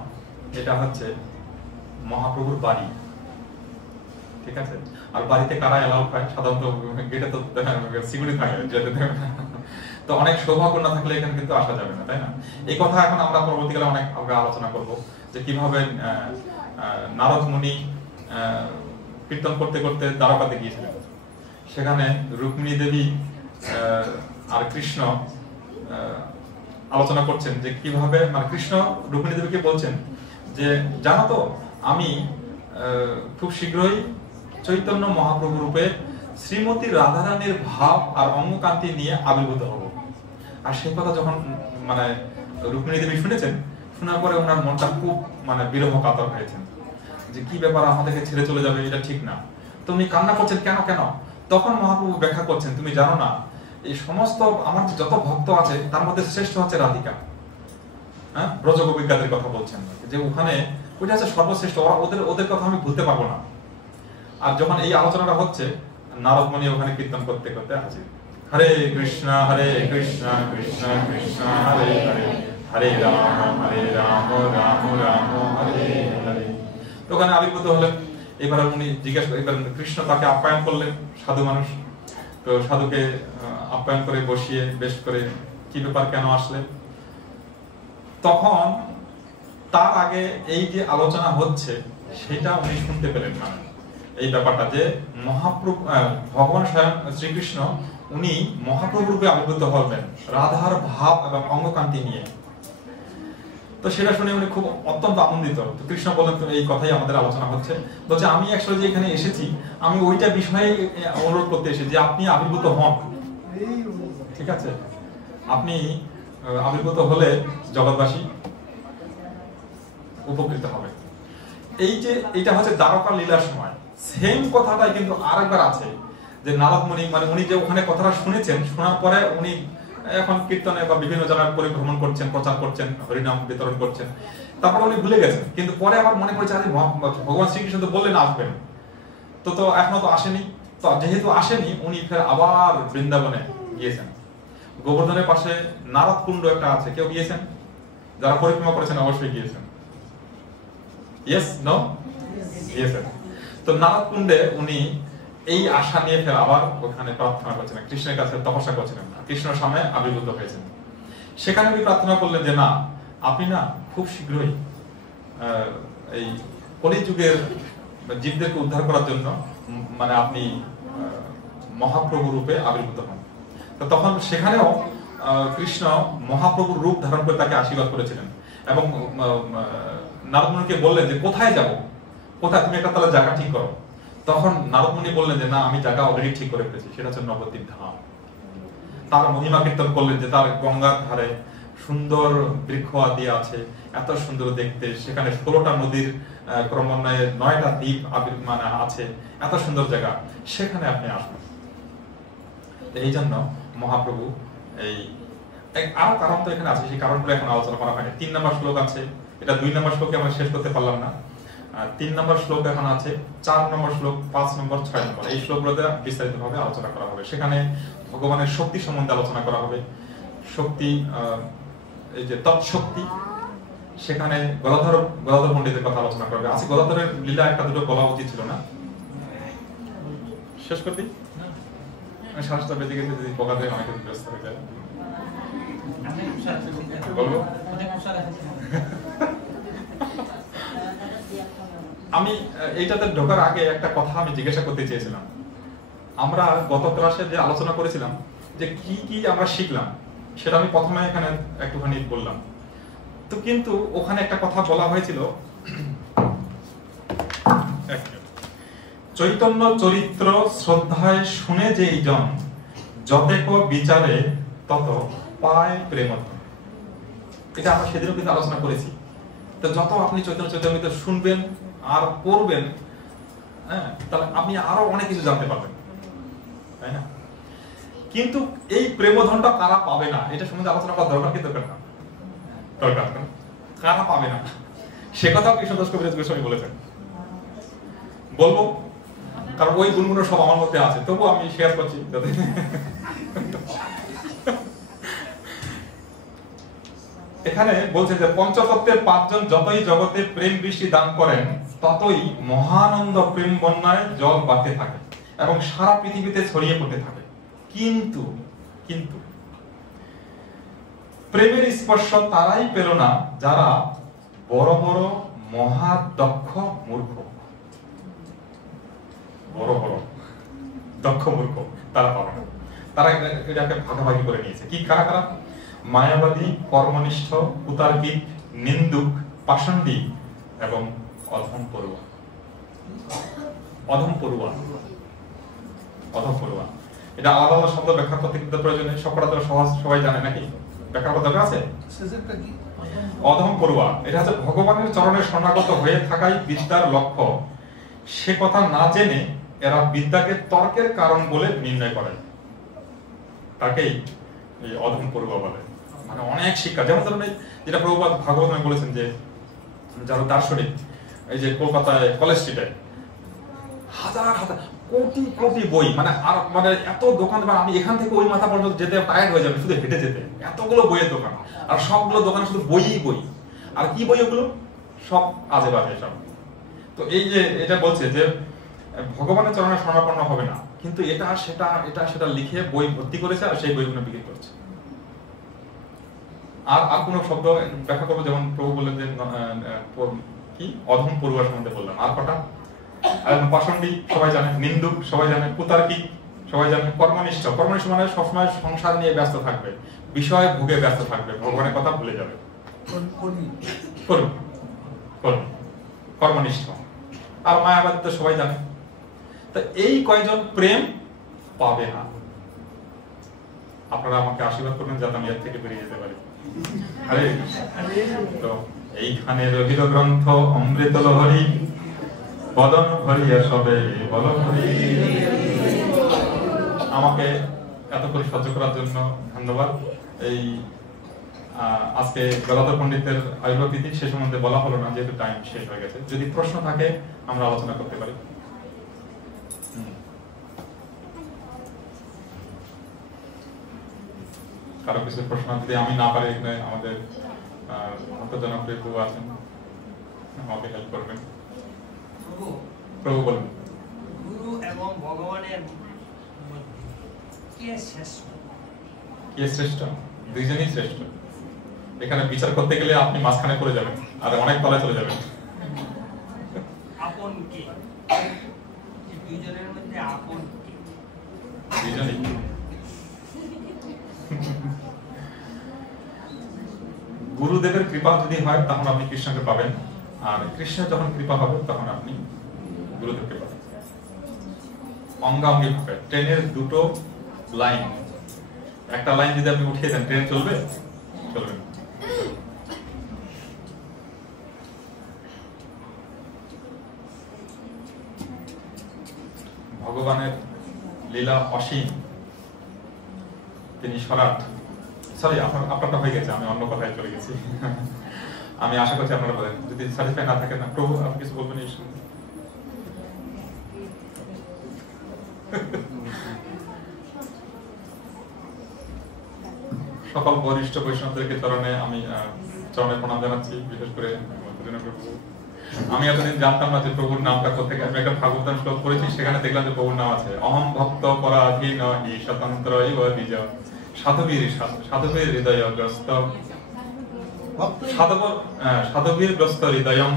এটা হচ্ছে মহাপ্রভুর বাড়ি, ঠিক আছে? আর বাড়িতে কারা এলাও পায়? সাধারণত গেটে তো সিকিউরিটি থাকে, যেতে দেবে না। তো অনেক সৌভাগ্য না থাকলে এখানে কিন্তু আসা যাবে না, তাই না? এই কথা এখন আমরা পরবর্তীকালে অনেক আলোচনা করব যে কিভাবে নারদ মুনি কীর্তন করতে করতে দ্বারকাতে গিয়েছিলেন। সেখানে রুক্মিণী দেবী আর কৃষ্ণ আলোচনা করছেন যে কিভাবে, মানে কৃষ্ণ রুক্মিণী দেবীকে বলছেন যে জানো তো আমি খুব শীঘ্রই চৈতন্য মহাপ্রভু রূপে শ্রীমতী রাধারানীর ভাব আর অঙ্গকান্তি নিয়ে আবির্ভূত হব। আর সেই কথা যখন মানে রুক্মিণী দেবী শুনেছেন, শোনার পরে ওনার মনটা খুব মানে বিরহ কাতর হয়েছেন যে কি ব্যাপার, আমাদেরকে ছেড়ে চলে যাবে, এটা ঠিক না। তুমি কান্না করছেন কেন কেন? তখন মহাপ্রভু ব্যাখ্যা করছেন, তুমি জানো না এই সমস্ত আমার যত ভক্ত আছে তার মধ্যে শ্রেষ্ঠ হচ্ছে রাধিকা। হ্যাঁ, ব্রজগোপিকাদের কথা বলছেন যে ওখানে ওইটা হচ্ছে সর্বশ্রেষ্ঠ, ওদের কথা আমি ভুলতে পারবো না। আর যখন এই আলোচনাটা হচ্ছে, নারদ মুনি ওখানে কীর্তন করতে করতে হাজির। হরে কৃষ্ণ কৃষ্ণ কৃষ্ণ হরে হরে, হরে রাম রাম রাম হরে হরে। তো ওখানে আবির্ভূত হলেন। এবার উনি জিজ্ঞাসা, এবার কৃষ্ণ তাকে আপ্যায়ন করলেন, সাধু মানুষ। তো সাধুকে আপ্যায়ন করে বসিয়ে বেশ করে কি ব্যাপার, কেন আসলে? তখন তার আগে এই যে আলোচনা হচ্ছে সেটা উনি শুনতে পেলেন না, এই ব্যাপারটা যে মহাপ্রভু ভগবান স্বয়ং শ্রীকৃষ্ণ উনি মহাপ্রভু রূপে আবির্ভূত হবেন রাধার ভাব এবং অঙ্গকান্তি নিয়ে। তো সেটা শুনে উনি খুব অত্যন্ত আনন্দিত। তো কৃষ্ণ বললেন, তো এই কথাই আমাদের আলোচনা হচ্ছে। বলছে আমি আসলে যে এখানে এসেছি, আমি ওইটা বিষয়ে অনুরোধ করতে এসেছি যে আপনি আবির্ভূত হন, ঠিক আছে? আপনি আবির্ভূত হলে জগৎবাসী উপকৃত হবে। এই যে এটা হচ্ছে দ্বারকা লীলার সময়, সেম কথাটাই কিন্তু আরেকবার আছে যে নারদ মুনি, মানে উনি যে ওখানে কথাটা শুনেছেন, শোনার পরে উনি এখন কীর্তনে বা বিভিন্ন জায়গায় পরিভ্রমণ করছেন, প্রচার করছেন, হরিনাম বিতরণ করছেন। তারপর উনি ভুলে গেছেন, কিন্তু পরে আবার মনে পড়েছে আরে ভগবান শ্রীকৃষ্ণ তো বললেন আসবেন, তো এখনো তো আসেনি। তো যেহেতু আসেনি, উনি ফের আবার বৃন্দাবনে গিয়েছেন। গোবর্ধনের পাশে নারদ কুণ্ড একটা আছে, কেউ গিয়েছেন? যারা পরিক্রমা করেছেন অবশ্যই গিয়েছেন। ইয়েস নো গিয়েছেন। তো নারদ কুণ্ডে উনি এই আশা নিয়ে ফের আবার ওখানে প্রার্থনা করছিলেন, কৃষ্ণের কাছে তপস্যা করছিলেন, কৃষ্ণের সামনে আবির্ভূত হয়েছেন। সেখানে উনি প্রার্থনা করলেন যে না, আপনি না খুব শীঘ্রই এই কলিযুগের জীবদেরকে উদ্ধার করার জন্য মানে আপনি মহাপ্রভু রূপে আবির্ভূত হন। তো তখন সেখানেও কৃষ্ণ মহাপ্রভুর রূপ ধারণ করে তাকে আশীর্বাদ করেছিলেন এবং নারদ মুনিকে বললেন যে কোথায় যাব, কোথায়, তুমি একটা তাহলে জায়গা ঠিক করো। তখন নারদ মুনি বললেন যে না, আমি জায়গা অলরেডি ঠিক করে ফেলেছি, সেটা হচ্ছে নবদ্বীপ ধাম। তার মহিমা কীর্তন করলেন যে তার গঙ্গার ধারে সুন্দর বৃক্ষ আদি আছে, এত সুন্দর দেখতে, সেখানে 16টা নদীর ক্রমান্বয়ে 9টা দ্বীপ মানে আছে, এত সুন্দর জায়গা, সেখানে আপনি আসবেন। এই জন্য মহাপ্রভু এই আরো কারণ তো এখানে আছে, সেই কারণগুলো এখন আলোচনা করা হয়নি। 3 নম্বর শ্লোক আছে, এটা 2 নম্বর শ্লোকে আমরা শেষ করতে পারলাম না। 3 নম্বর শ্লোক এখন আছে, 4 নম্বর শ্লোক, 5 নম্বর, 6 নম্বর, এই শ্লোকগুলোতে বিস্তারিতভাবে আলোচনা করা হবে। সেখানে ভগবানের শক্তি সম্বন্ধে আলোচনা করা হবে। শক্তি, এই যে তৎশক্তি, সেখানে গদাধর পণ্ডিতের কথা আলোচনা করা হবে। আজকে গদাধরের লীলা একটা দুটো বলা উচিত ছিল না, শেষ করতে আমি 7টা বেজে গেছে, যদি পোকা দেয় অনেকে ব্যস্ত হয়ে যায়। আমি এইটাতে ঢোকার আগে একটা কথা আমি জিজ্ঞাসা করতে চেয়েছিলাম আমরা গত ক্লাসে যে আলোচনা করেছিলাম যে কি কি আমরা শিখলাম, সেটা আমি প্রথমে এখানে একটুখানি বললাম। তো কিন্তু ওখানে একটা কথা বলা হয়েছিল, চৈতন্য চরিত্র শ্রদ্ধায় শুনে যেই জন যতেক বিচারে তত পায় প্রেমধন। এটা আমরা সেদিনও কিন্তু আলোচনা করেছি। তো যত আপনি চৈতন্য চরিতামৃত শুনবেন আর পড়বেন, হ্যাঁ, তাহলে আপনি আরো অনেক কিছু জানতে পারবেন, তাই না? কিন্তু এই প্রেমধনটা কারা পাবে না, এটা সম্বন্ধে আলোচনা করা দরকার কি দরকার না? দরকার। কারা পাবে না সে কথাও কৃষ্ণদাস কবিরাজ গোস্বামী বলেছেন। বলবো, কারণ ওই গুণগুলো সব আমার মধ্যে আছে, তবু আমি শেয়ার করছি যাতে এখানে বলছে যে পঞ্চতত্ত্বের 5 জন যতই জগতে প্রেম বৃষ্টি দান করেন, ততই মহানন্দ প্রেম বন্যায় জল বাড়তে থাকে এবং সারা পৃথিবীতে ছড়িয়ে পড়তে থাকে। কিন্তু কিন্তু প্রেমের স্পর্শ তারাই পেল না যারা বড় বড় মহাদক্ষ মূর্খ। বড় বড় দক্ষ মূর্খ তারা পাবে না। তারা এটাকে ভাগাভাগি করে নিয়েছে। কি কারা কারা? মায়াবাদী, কর্মনিষ্ঠ, কুতার্কিক, নিন্দুক, পাষণ্ডী এবং অধম পড়ুয়া। অধম পড়ুয়া, অধম পড়ুয়া, এটা আলাদা আলাদা শব্দ ব্যাখ্যা করতে কিন্তু প্রয়োজনে সবকটা তো সহজ সবাই জানে নাকি? ব্যাখ্যা করতে আছে? অধম পড়ুয়া এটা হচ্ছে ভগবানের চরণে শরণাগত হয়ে থাকাই বিদ্যার লক্ষ্য, সে কথা না জেনে এরা বিদ্যাকে তর্কের কারণ বলে নির্ণয় করে, তাকেই এই অধম পড়ুয়া বলে। মানে অনেক শিক্ষা, যেমন ধরুন যেটা প্রভুপাদ ভাগবত বলেছেন যে যারা দার্শনিক, এই যে কলকাতায় কলেজ স্ট্রিটে হাজার হাজার কোটি কোটি বই, মানে আর মানে এত দোকান, আমি এখান থেকে ওই মাথা পর্যন্ত যেতে টায়ার্ড হয়ে যাবে শুধু হেঁটে যেতে, এতগুলো বইয়ের দোকান, আর সবগুলো দোকানে শুধু বইই বই। আর কি বই ওগুলো? সব আজে বাজে সব। তো এই যে এটা বলছে যে ভগবানের চরণে শরণাপন্ন হবে না, কিন্তু এটা সেটা লিখে বই ভর্তি করেছে আর সেই বইগুলো বিক্রি করছে। আর কোন শব্দ ব্যাখ্যা করবো, যেমন প্রভু বললেন যে কি অধম পড়ুয়া সম্বন্ধে বললাম। আর কটা? পাষণ্ডী সবাই জানে, নিন্দুক সবাই জানে, কুতার্কিক সবাই জানে, কর্মনিষ্ঠ, কর্মনিষ্ঠ মানে সবসময় সংসার নিয়ে ব্যস্ত থাকবে, বিষয় ভোগে ব্যস্ত থাকবে, ভগবানের কথা ভুলে যাবে, কর্মনিষ্ঠ। আর মায়াবাদ তো সবাই জানে। তা এই কয়জন প্রেম পাবে না। আপনারা আমাকে আশীর্বাদ করবেন যাতে আমি এর থেকে বেরিয়ে যেতে পারি। আরে তো এইখানে রহিল গ্রন্থ অমৃত লহরী, বদন ভরিয়া সবে বল হরি। আমাকে এত করে সহ্য করার জন্য ধন্যবাদ। এই আজকে গদাধর পণ্ডিতের আবির্ভাব তিথি, সে সম্বন্ধে বলা হলো না যেহেতু টাইম শেষ হয়ে গেছে। যদি প্রশ্ন থাকে আমরা আলোচনা করতে পারি। কারো কিছু প্রশ্ন যদি আমি না পারি, এখানে আমাদের জনপ্রিয় প্রভু আছেন, আমাকে হেল্প করবেন। প্রভু বলুন, গুরু এবং ভগবানের কে শ্রেষ্ঠ? কে শ্রেষ্ঠ? দুইজনই শ্রেষ্ঠ। এখানে বিচার করতে গেলে আপনি মাঝখানে পড়ে যাবেন আর অনেক তলায় চলে যাবেন। আপন কে? দুইজনের মধ্যে আপন কে? দুইজনই। গুরুদেবের কৃপা যদি হয় তখন আপনি কৃষ্ণকে পাবেন, আর কৃষ্ণের যখন কৃপা হবে তখন আপনি গুরুদেবকে পাবেন। অঙ্গাঙ্গি ভাবে ট্রেনের দুটো লাইন, একটা লাইন যদি আপনি উঠিয়ে দেন ট্রেন চলবে? চলবে না। ভগবানের লীলা অসীম, তিনি সরাট। সরি, আপনারটা হয়ে গেছে, আমি অন্য কথায় চলে গেছি। আমি আশা করছি আপনারা বলেন, যদি স্যাটিসফাই না থাকেন না প্রভু আপনি কিছু বলবেন এই সময়। সকল বরিষ্ঠ বৈষ্ণবদেরকে আমি চরণে প্রণাম জানাচ্ছি, বিশেষ করে প্রভু। আমি এতদিন জানতাম না যে প্রভুর নামটা কোথেকে। আমি একটা ভাগবতান শ্লোক পড়েছি, সেখানে দেখলাম যে প্রভুর নাম আছে অহম ভক্ত পরাধীন হি স্বতন্ত্র ইব দ্বিজ সাধুবীর হৃদয়গ্রস্ত সাধুবীর গ্রস্ত হৃদয়ম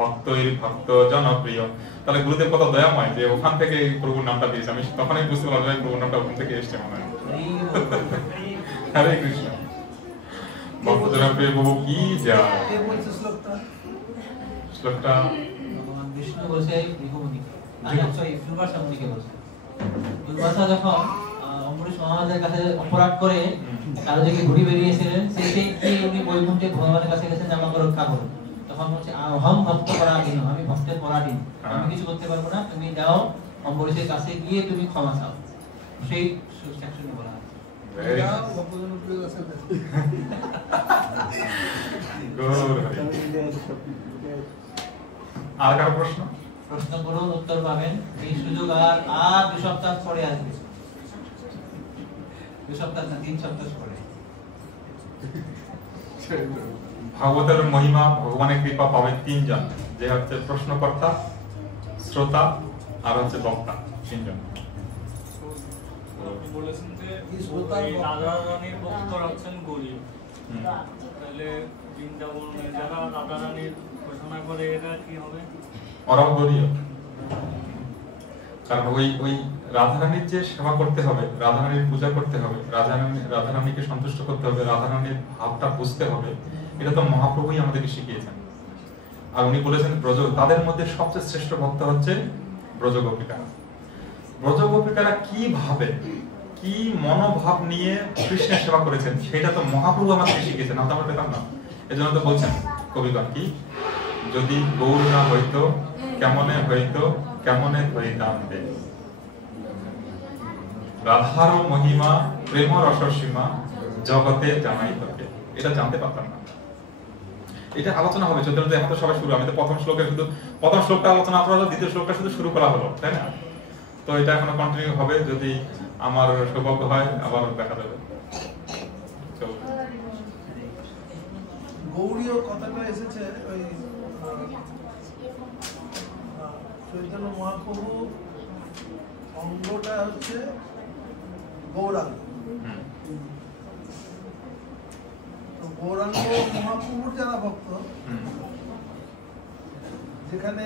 ভক্তই ভক্ত জনপ্রিয়। তাহলে গুরুদেব কত দয়াময় যে ওখান থেকে প্রভুর নামটা দিয়েছে। আমি তখনই বুঝতে পারলাম যে প্রভুর নামটা ওখান থেকে এসছে মনে হয়। হরে কৃষ্ণ। ভক্ত জনপ্রিয় প্রভু কি যায়। শ্লোকটা ভগবান বিষ্ণু বলছে ভৃগুমুনিকে, সরি দুর্বাসা মুনিকে বলছে। দুর্বাসা যখন অম্বরীশ মহারাজের কাছে অপরাধ করে কারো থেকে ঘুরে বেরিয়েছিলেন, সেই উনি বৈকুণ্ঠে ভগবানের কাছে গেছেন যে আমাকে রক্ষা করো। তখন বলছে অহম ভক্ত পরাধীন, আমি ভক্তের পরাধীন, আমি কিছু করতে পারবো না, তুমি যাও অম্বরীশের কাছে গিয়ে তুমি ক্ষমা চাও। সেই সেকশনে বলা আছে। আর কারো প্রশ্ন? প্রশ্ন করুন, উত্তর পাবেন। এই সুযোগ আর 2 সপ্তাহ পরে আসবে। 2 সপ্তাহ না, 3 সপ্তাহ পরে। ভাগবতের মহিমা, ভগবানের কৃপা পাবে 3 জন, যে হচ্ছে প্রশ্নকর্তা, শ্রোতা আর হচ্ছে বক্তা। 3 জন বলেছেন যে রাধা রানীর ভক্তরা হচ্ছেন গরিব, তাহলে বৃন্দাবনে যারা রাধা রানীর ঘোষণা করে এরা কি হবে? ওরাও গরিব। কারণ ওই রাধারানীর যে সেবা করতে হবে, রাধারানীর পূজা করতে হবে, রাধারানীকে সন্তুষ্ট করতে হবে, রাধারানীর ভাবটা বুঝতে হবে, এটা তো মহাপ্রভুই আমাদেরকে শিখিয়েছেন। আর উনি বলেছেন ব্রজ, তাদের মধ্যে সবচেয়ে শ্রেষ্ঠ ভক্ত হচ্ছে ব্রজগোপিকারা। ব্রজগোপিকারা কি ভাবে, কি মনোভাব নিয়ে কৃষ্ণের সেবা করেছেন, সেটা তো মহাপ্রভু আমাদেরকে শিখিয়েছেন, আমরা তো পেতাম না। এজন্য তো বলছেন কবিগণ কি, যদি গৌর না হইতো কেমনে হইতো, কেমনে ধরিতাম দে। রাধার মহিমা প্রেম রসসীমা জগতে জানাই তোকে, এটা জানতে পারতাম না। এটা আলোচনা হবে চৈতন্য এখন তো সবাই শুরু, আমি তো প্রথম শ্লোকটা আলোচনা করা, দ্বিতীয় শ্লোকটা শুধু শুরু করা হলো, তাই না? তো এটা এখনো কন্টিনিউ হবে, যদি আমার সৌভাগ্য হয় আবার দেখা যাবে। গৌড়ীয় কথাটা এসেছে ওই চৈতন্য মহাপ্রভু অঙ্গটা হচ্ছে গৌরাঙ্গ। তো গৌরাঙ্গ মহাপ্রভুর যারা ভক্ত, যেখানে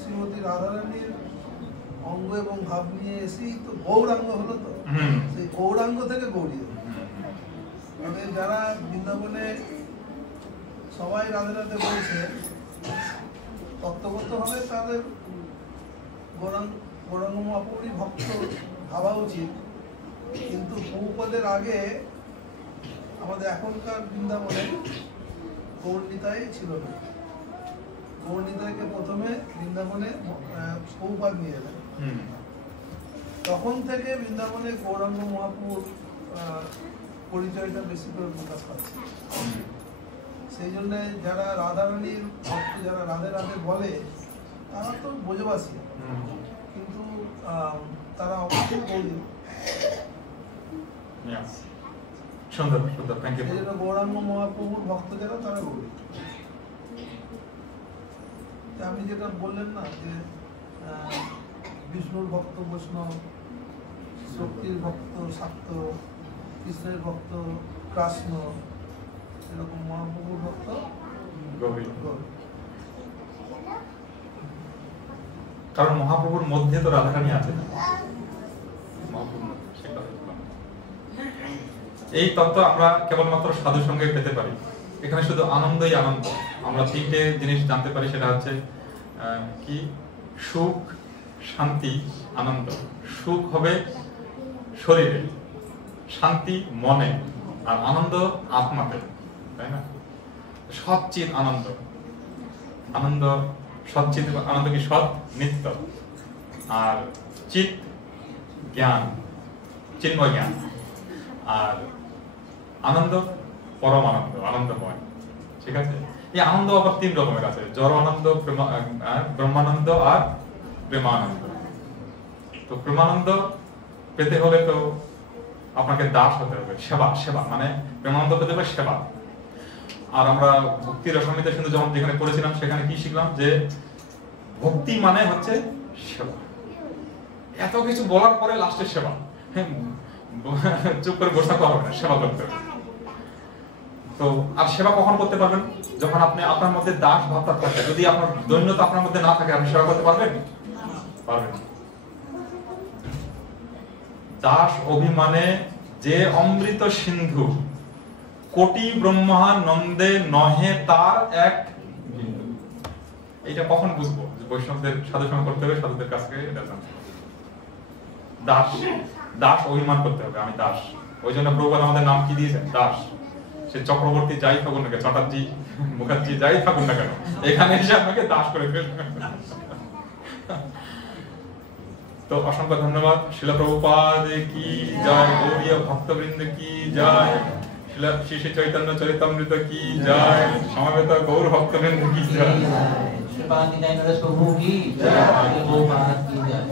শ্রীমতী রাধারানীর অঙ্গ এবং ভাব নিয়ে এসেই তো গৌরাঙ্গ হলো, তো সেই গৌরাঙ্গ থেকে গৌরীয়। মানে যারা বৃন্দাবনে সবাই রাধে রাধে বলছে, তত্ত্বগত ভাবে তাদের গৌরাঙ্গ মহাপ্রভুরই ভক্ত ভাবা উচিত। কিন্তু বহুপদের আগে আমাদের এখনকার বৃন্দাবনে গৌরনিতাই ছিল না। গৌরনিতাইকে প্রথমে বৃন্দাবনে বহুপাদ নিয়ে এলেন, তখন থেকে বৃন্দাবনে গৌরাঙ্গ মহাপ্রভুর পরিচয়টা বেশি করে প্রকাশ পাচ্ছে। সেই জন্য যারা রাধারানীর ভক্ত, যারা রাধে রাধে বলে, তারা তো বোঝবাসী, কিন্তু তারা অবশ্যই গৌরী। সুন্দর সুন্দর, থ্যাংক ইউ। সেই জন্য গৌরাঙ্গ মহাপ্রভুর ভক্ত যারা, তারা গৌরী। আপনি যেটা বললেন না যে বিষ্ণুর ভক্ত বৈষ্ণব, শক্তির ভক্ত শাক্ত, কৃষ্ণের ভক্ত কৃষ্ণ, এরকম মহাপ্রভুর ভক্ত গৌরী। কারণ মহাপ্রভুর মধ্যে তো রাধারানী আছে না, এই তত্ত্ব আমরা কেবলমাত্র সাধু সঙ্গে পেতে পারি। এখানে শুধু আনন্দই আনন্দ। আমরা 3টে জিনিস জানতে পারি, সেটা হচ্ছে কি, সুখ, শান্তি, আনন্দ। সুখ হবে শরীরে, শান্তি মনে, আর আনন্দ আত্মাতে, তাই না? সচ্চিৎ আনন্দ, আনন্দ সচ্চিৎ আনন্দ কি সৎ নিত্য, আর চিৎ জ্ঞান, চিন্ময় জ্ঞান, আর আনন্দ পরম আনন্দ, আনন্দময়। ঠিক আছে? এই আনন্দ আবার 3 রকমের আছে, জড় আনন্দ, ব্রহ্মানন্দ আর প্রেমানন্দ। তো প্রেমানন্দ পেতে হলে তো আপনাকে দাস হতে হবে, সেবা, সেবা মানে প্রেমানন্দ পেতে হবে সেবা। আর আমরা ভক্তি রসামৃতে কিন্তু যখন যেখানে পড়েছিলাম, সেখানে কি শিখলাম যে ভক্তি মানে হচ্ছে সেবা। এত কিছু বলার পরে লাস্টে সেবা, চুপ করে বসে থাকা হবে না, সেবা করতে হবে। তো আর সেবা কখন করতে পারবেন? যখন আপনি আপনার মধ্যে দাস ভাবটা থাকে। যদি আপনার দৈন্যতা আপনার মধ্যে না থাকে, আপনি সেবা করতে পারবেন? পারবেন। দাস অভিমানে যে অমৃত সিন্ধু, কোটি ব্রহ্মানন্দে নহে তার এক বিন্দু। এইটা কখন বুঝবো যে বৈষ্ণবদের সাধু সঙ্গ করতে হবে? সাধুদের কাছ থেকে এটা জানতে হবে। দাস, দাস অভিমান করতে হবে, আমি দাস। ওই জন্য প্রভুপাদ আমাদের নাম কি দিয়েছেন? দাস। সে চক্রবর্তী যাই থাকুন না কেন, চটার্জি, মুখার্জি যাই থাকুন না কেন, এখানে এসে আপনাকে দাস করে ফেলবেন। তো অসংখ্য ধন্যবাদ। শিলা প্রভুপাদ কি জয়, গৌড়ীয় ভক্তবৃন্দ কি জয়, শিলা শ্রী শ্রী চৈতন্য চরিতামৃত কি জয়, সমবেত গৌর ভক্তবৃন্দ কি জয়, শ্রীপাদ নিতাই নরেশ প্রভু কি জয়, প্রভুপাদ কি জয়।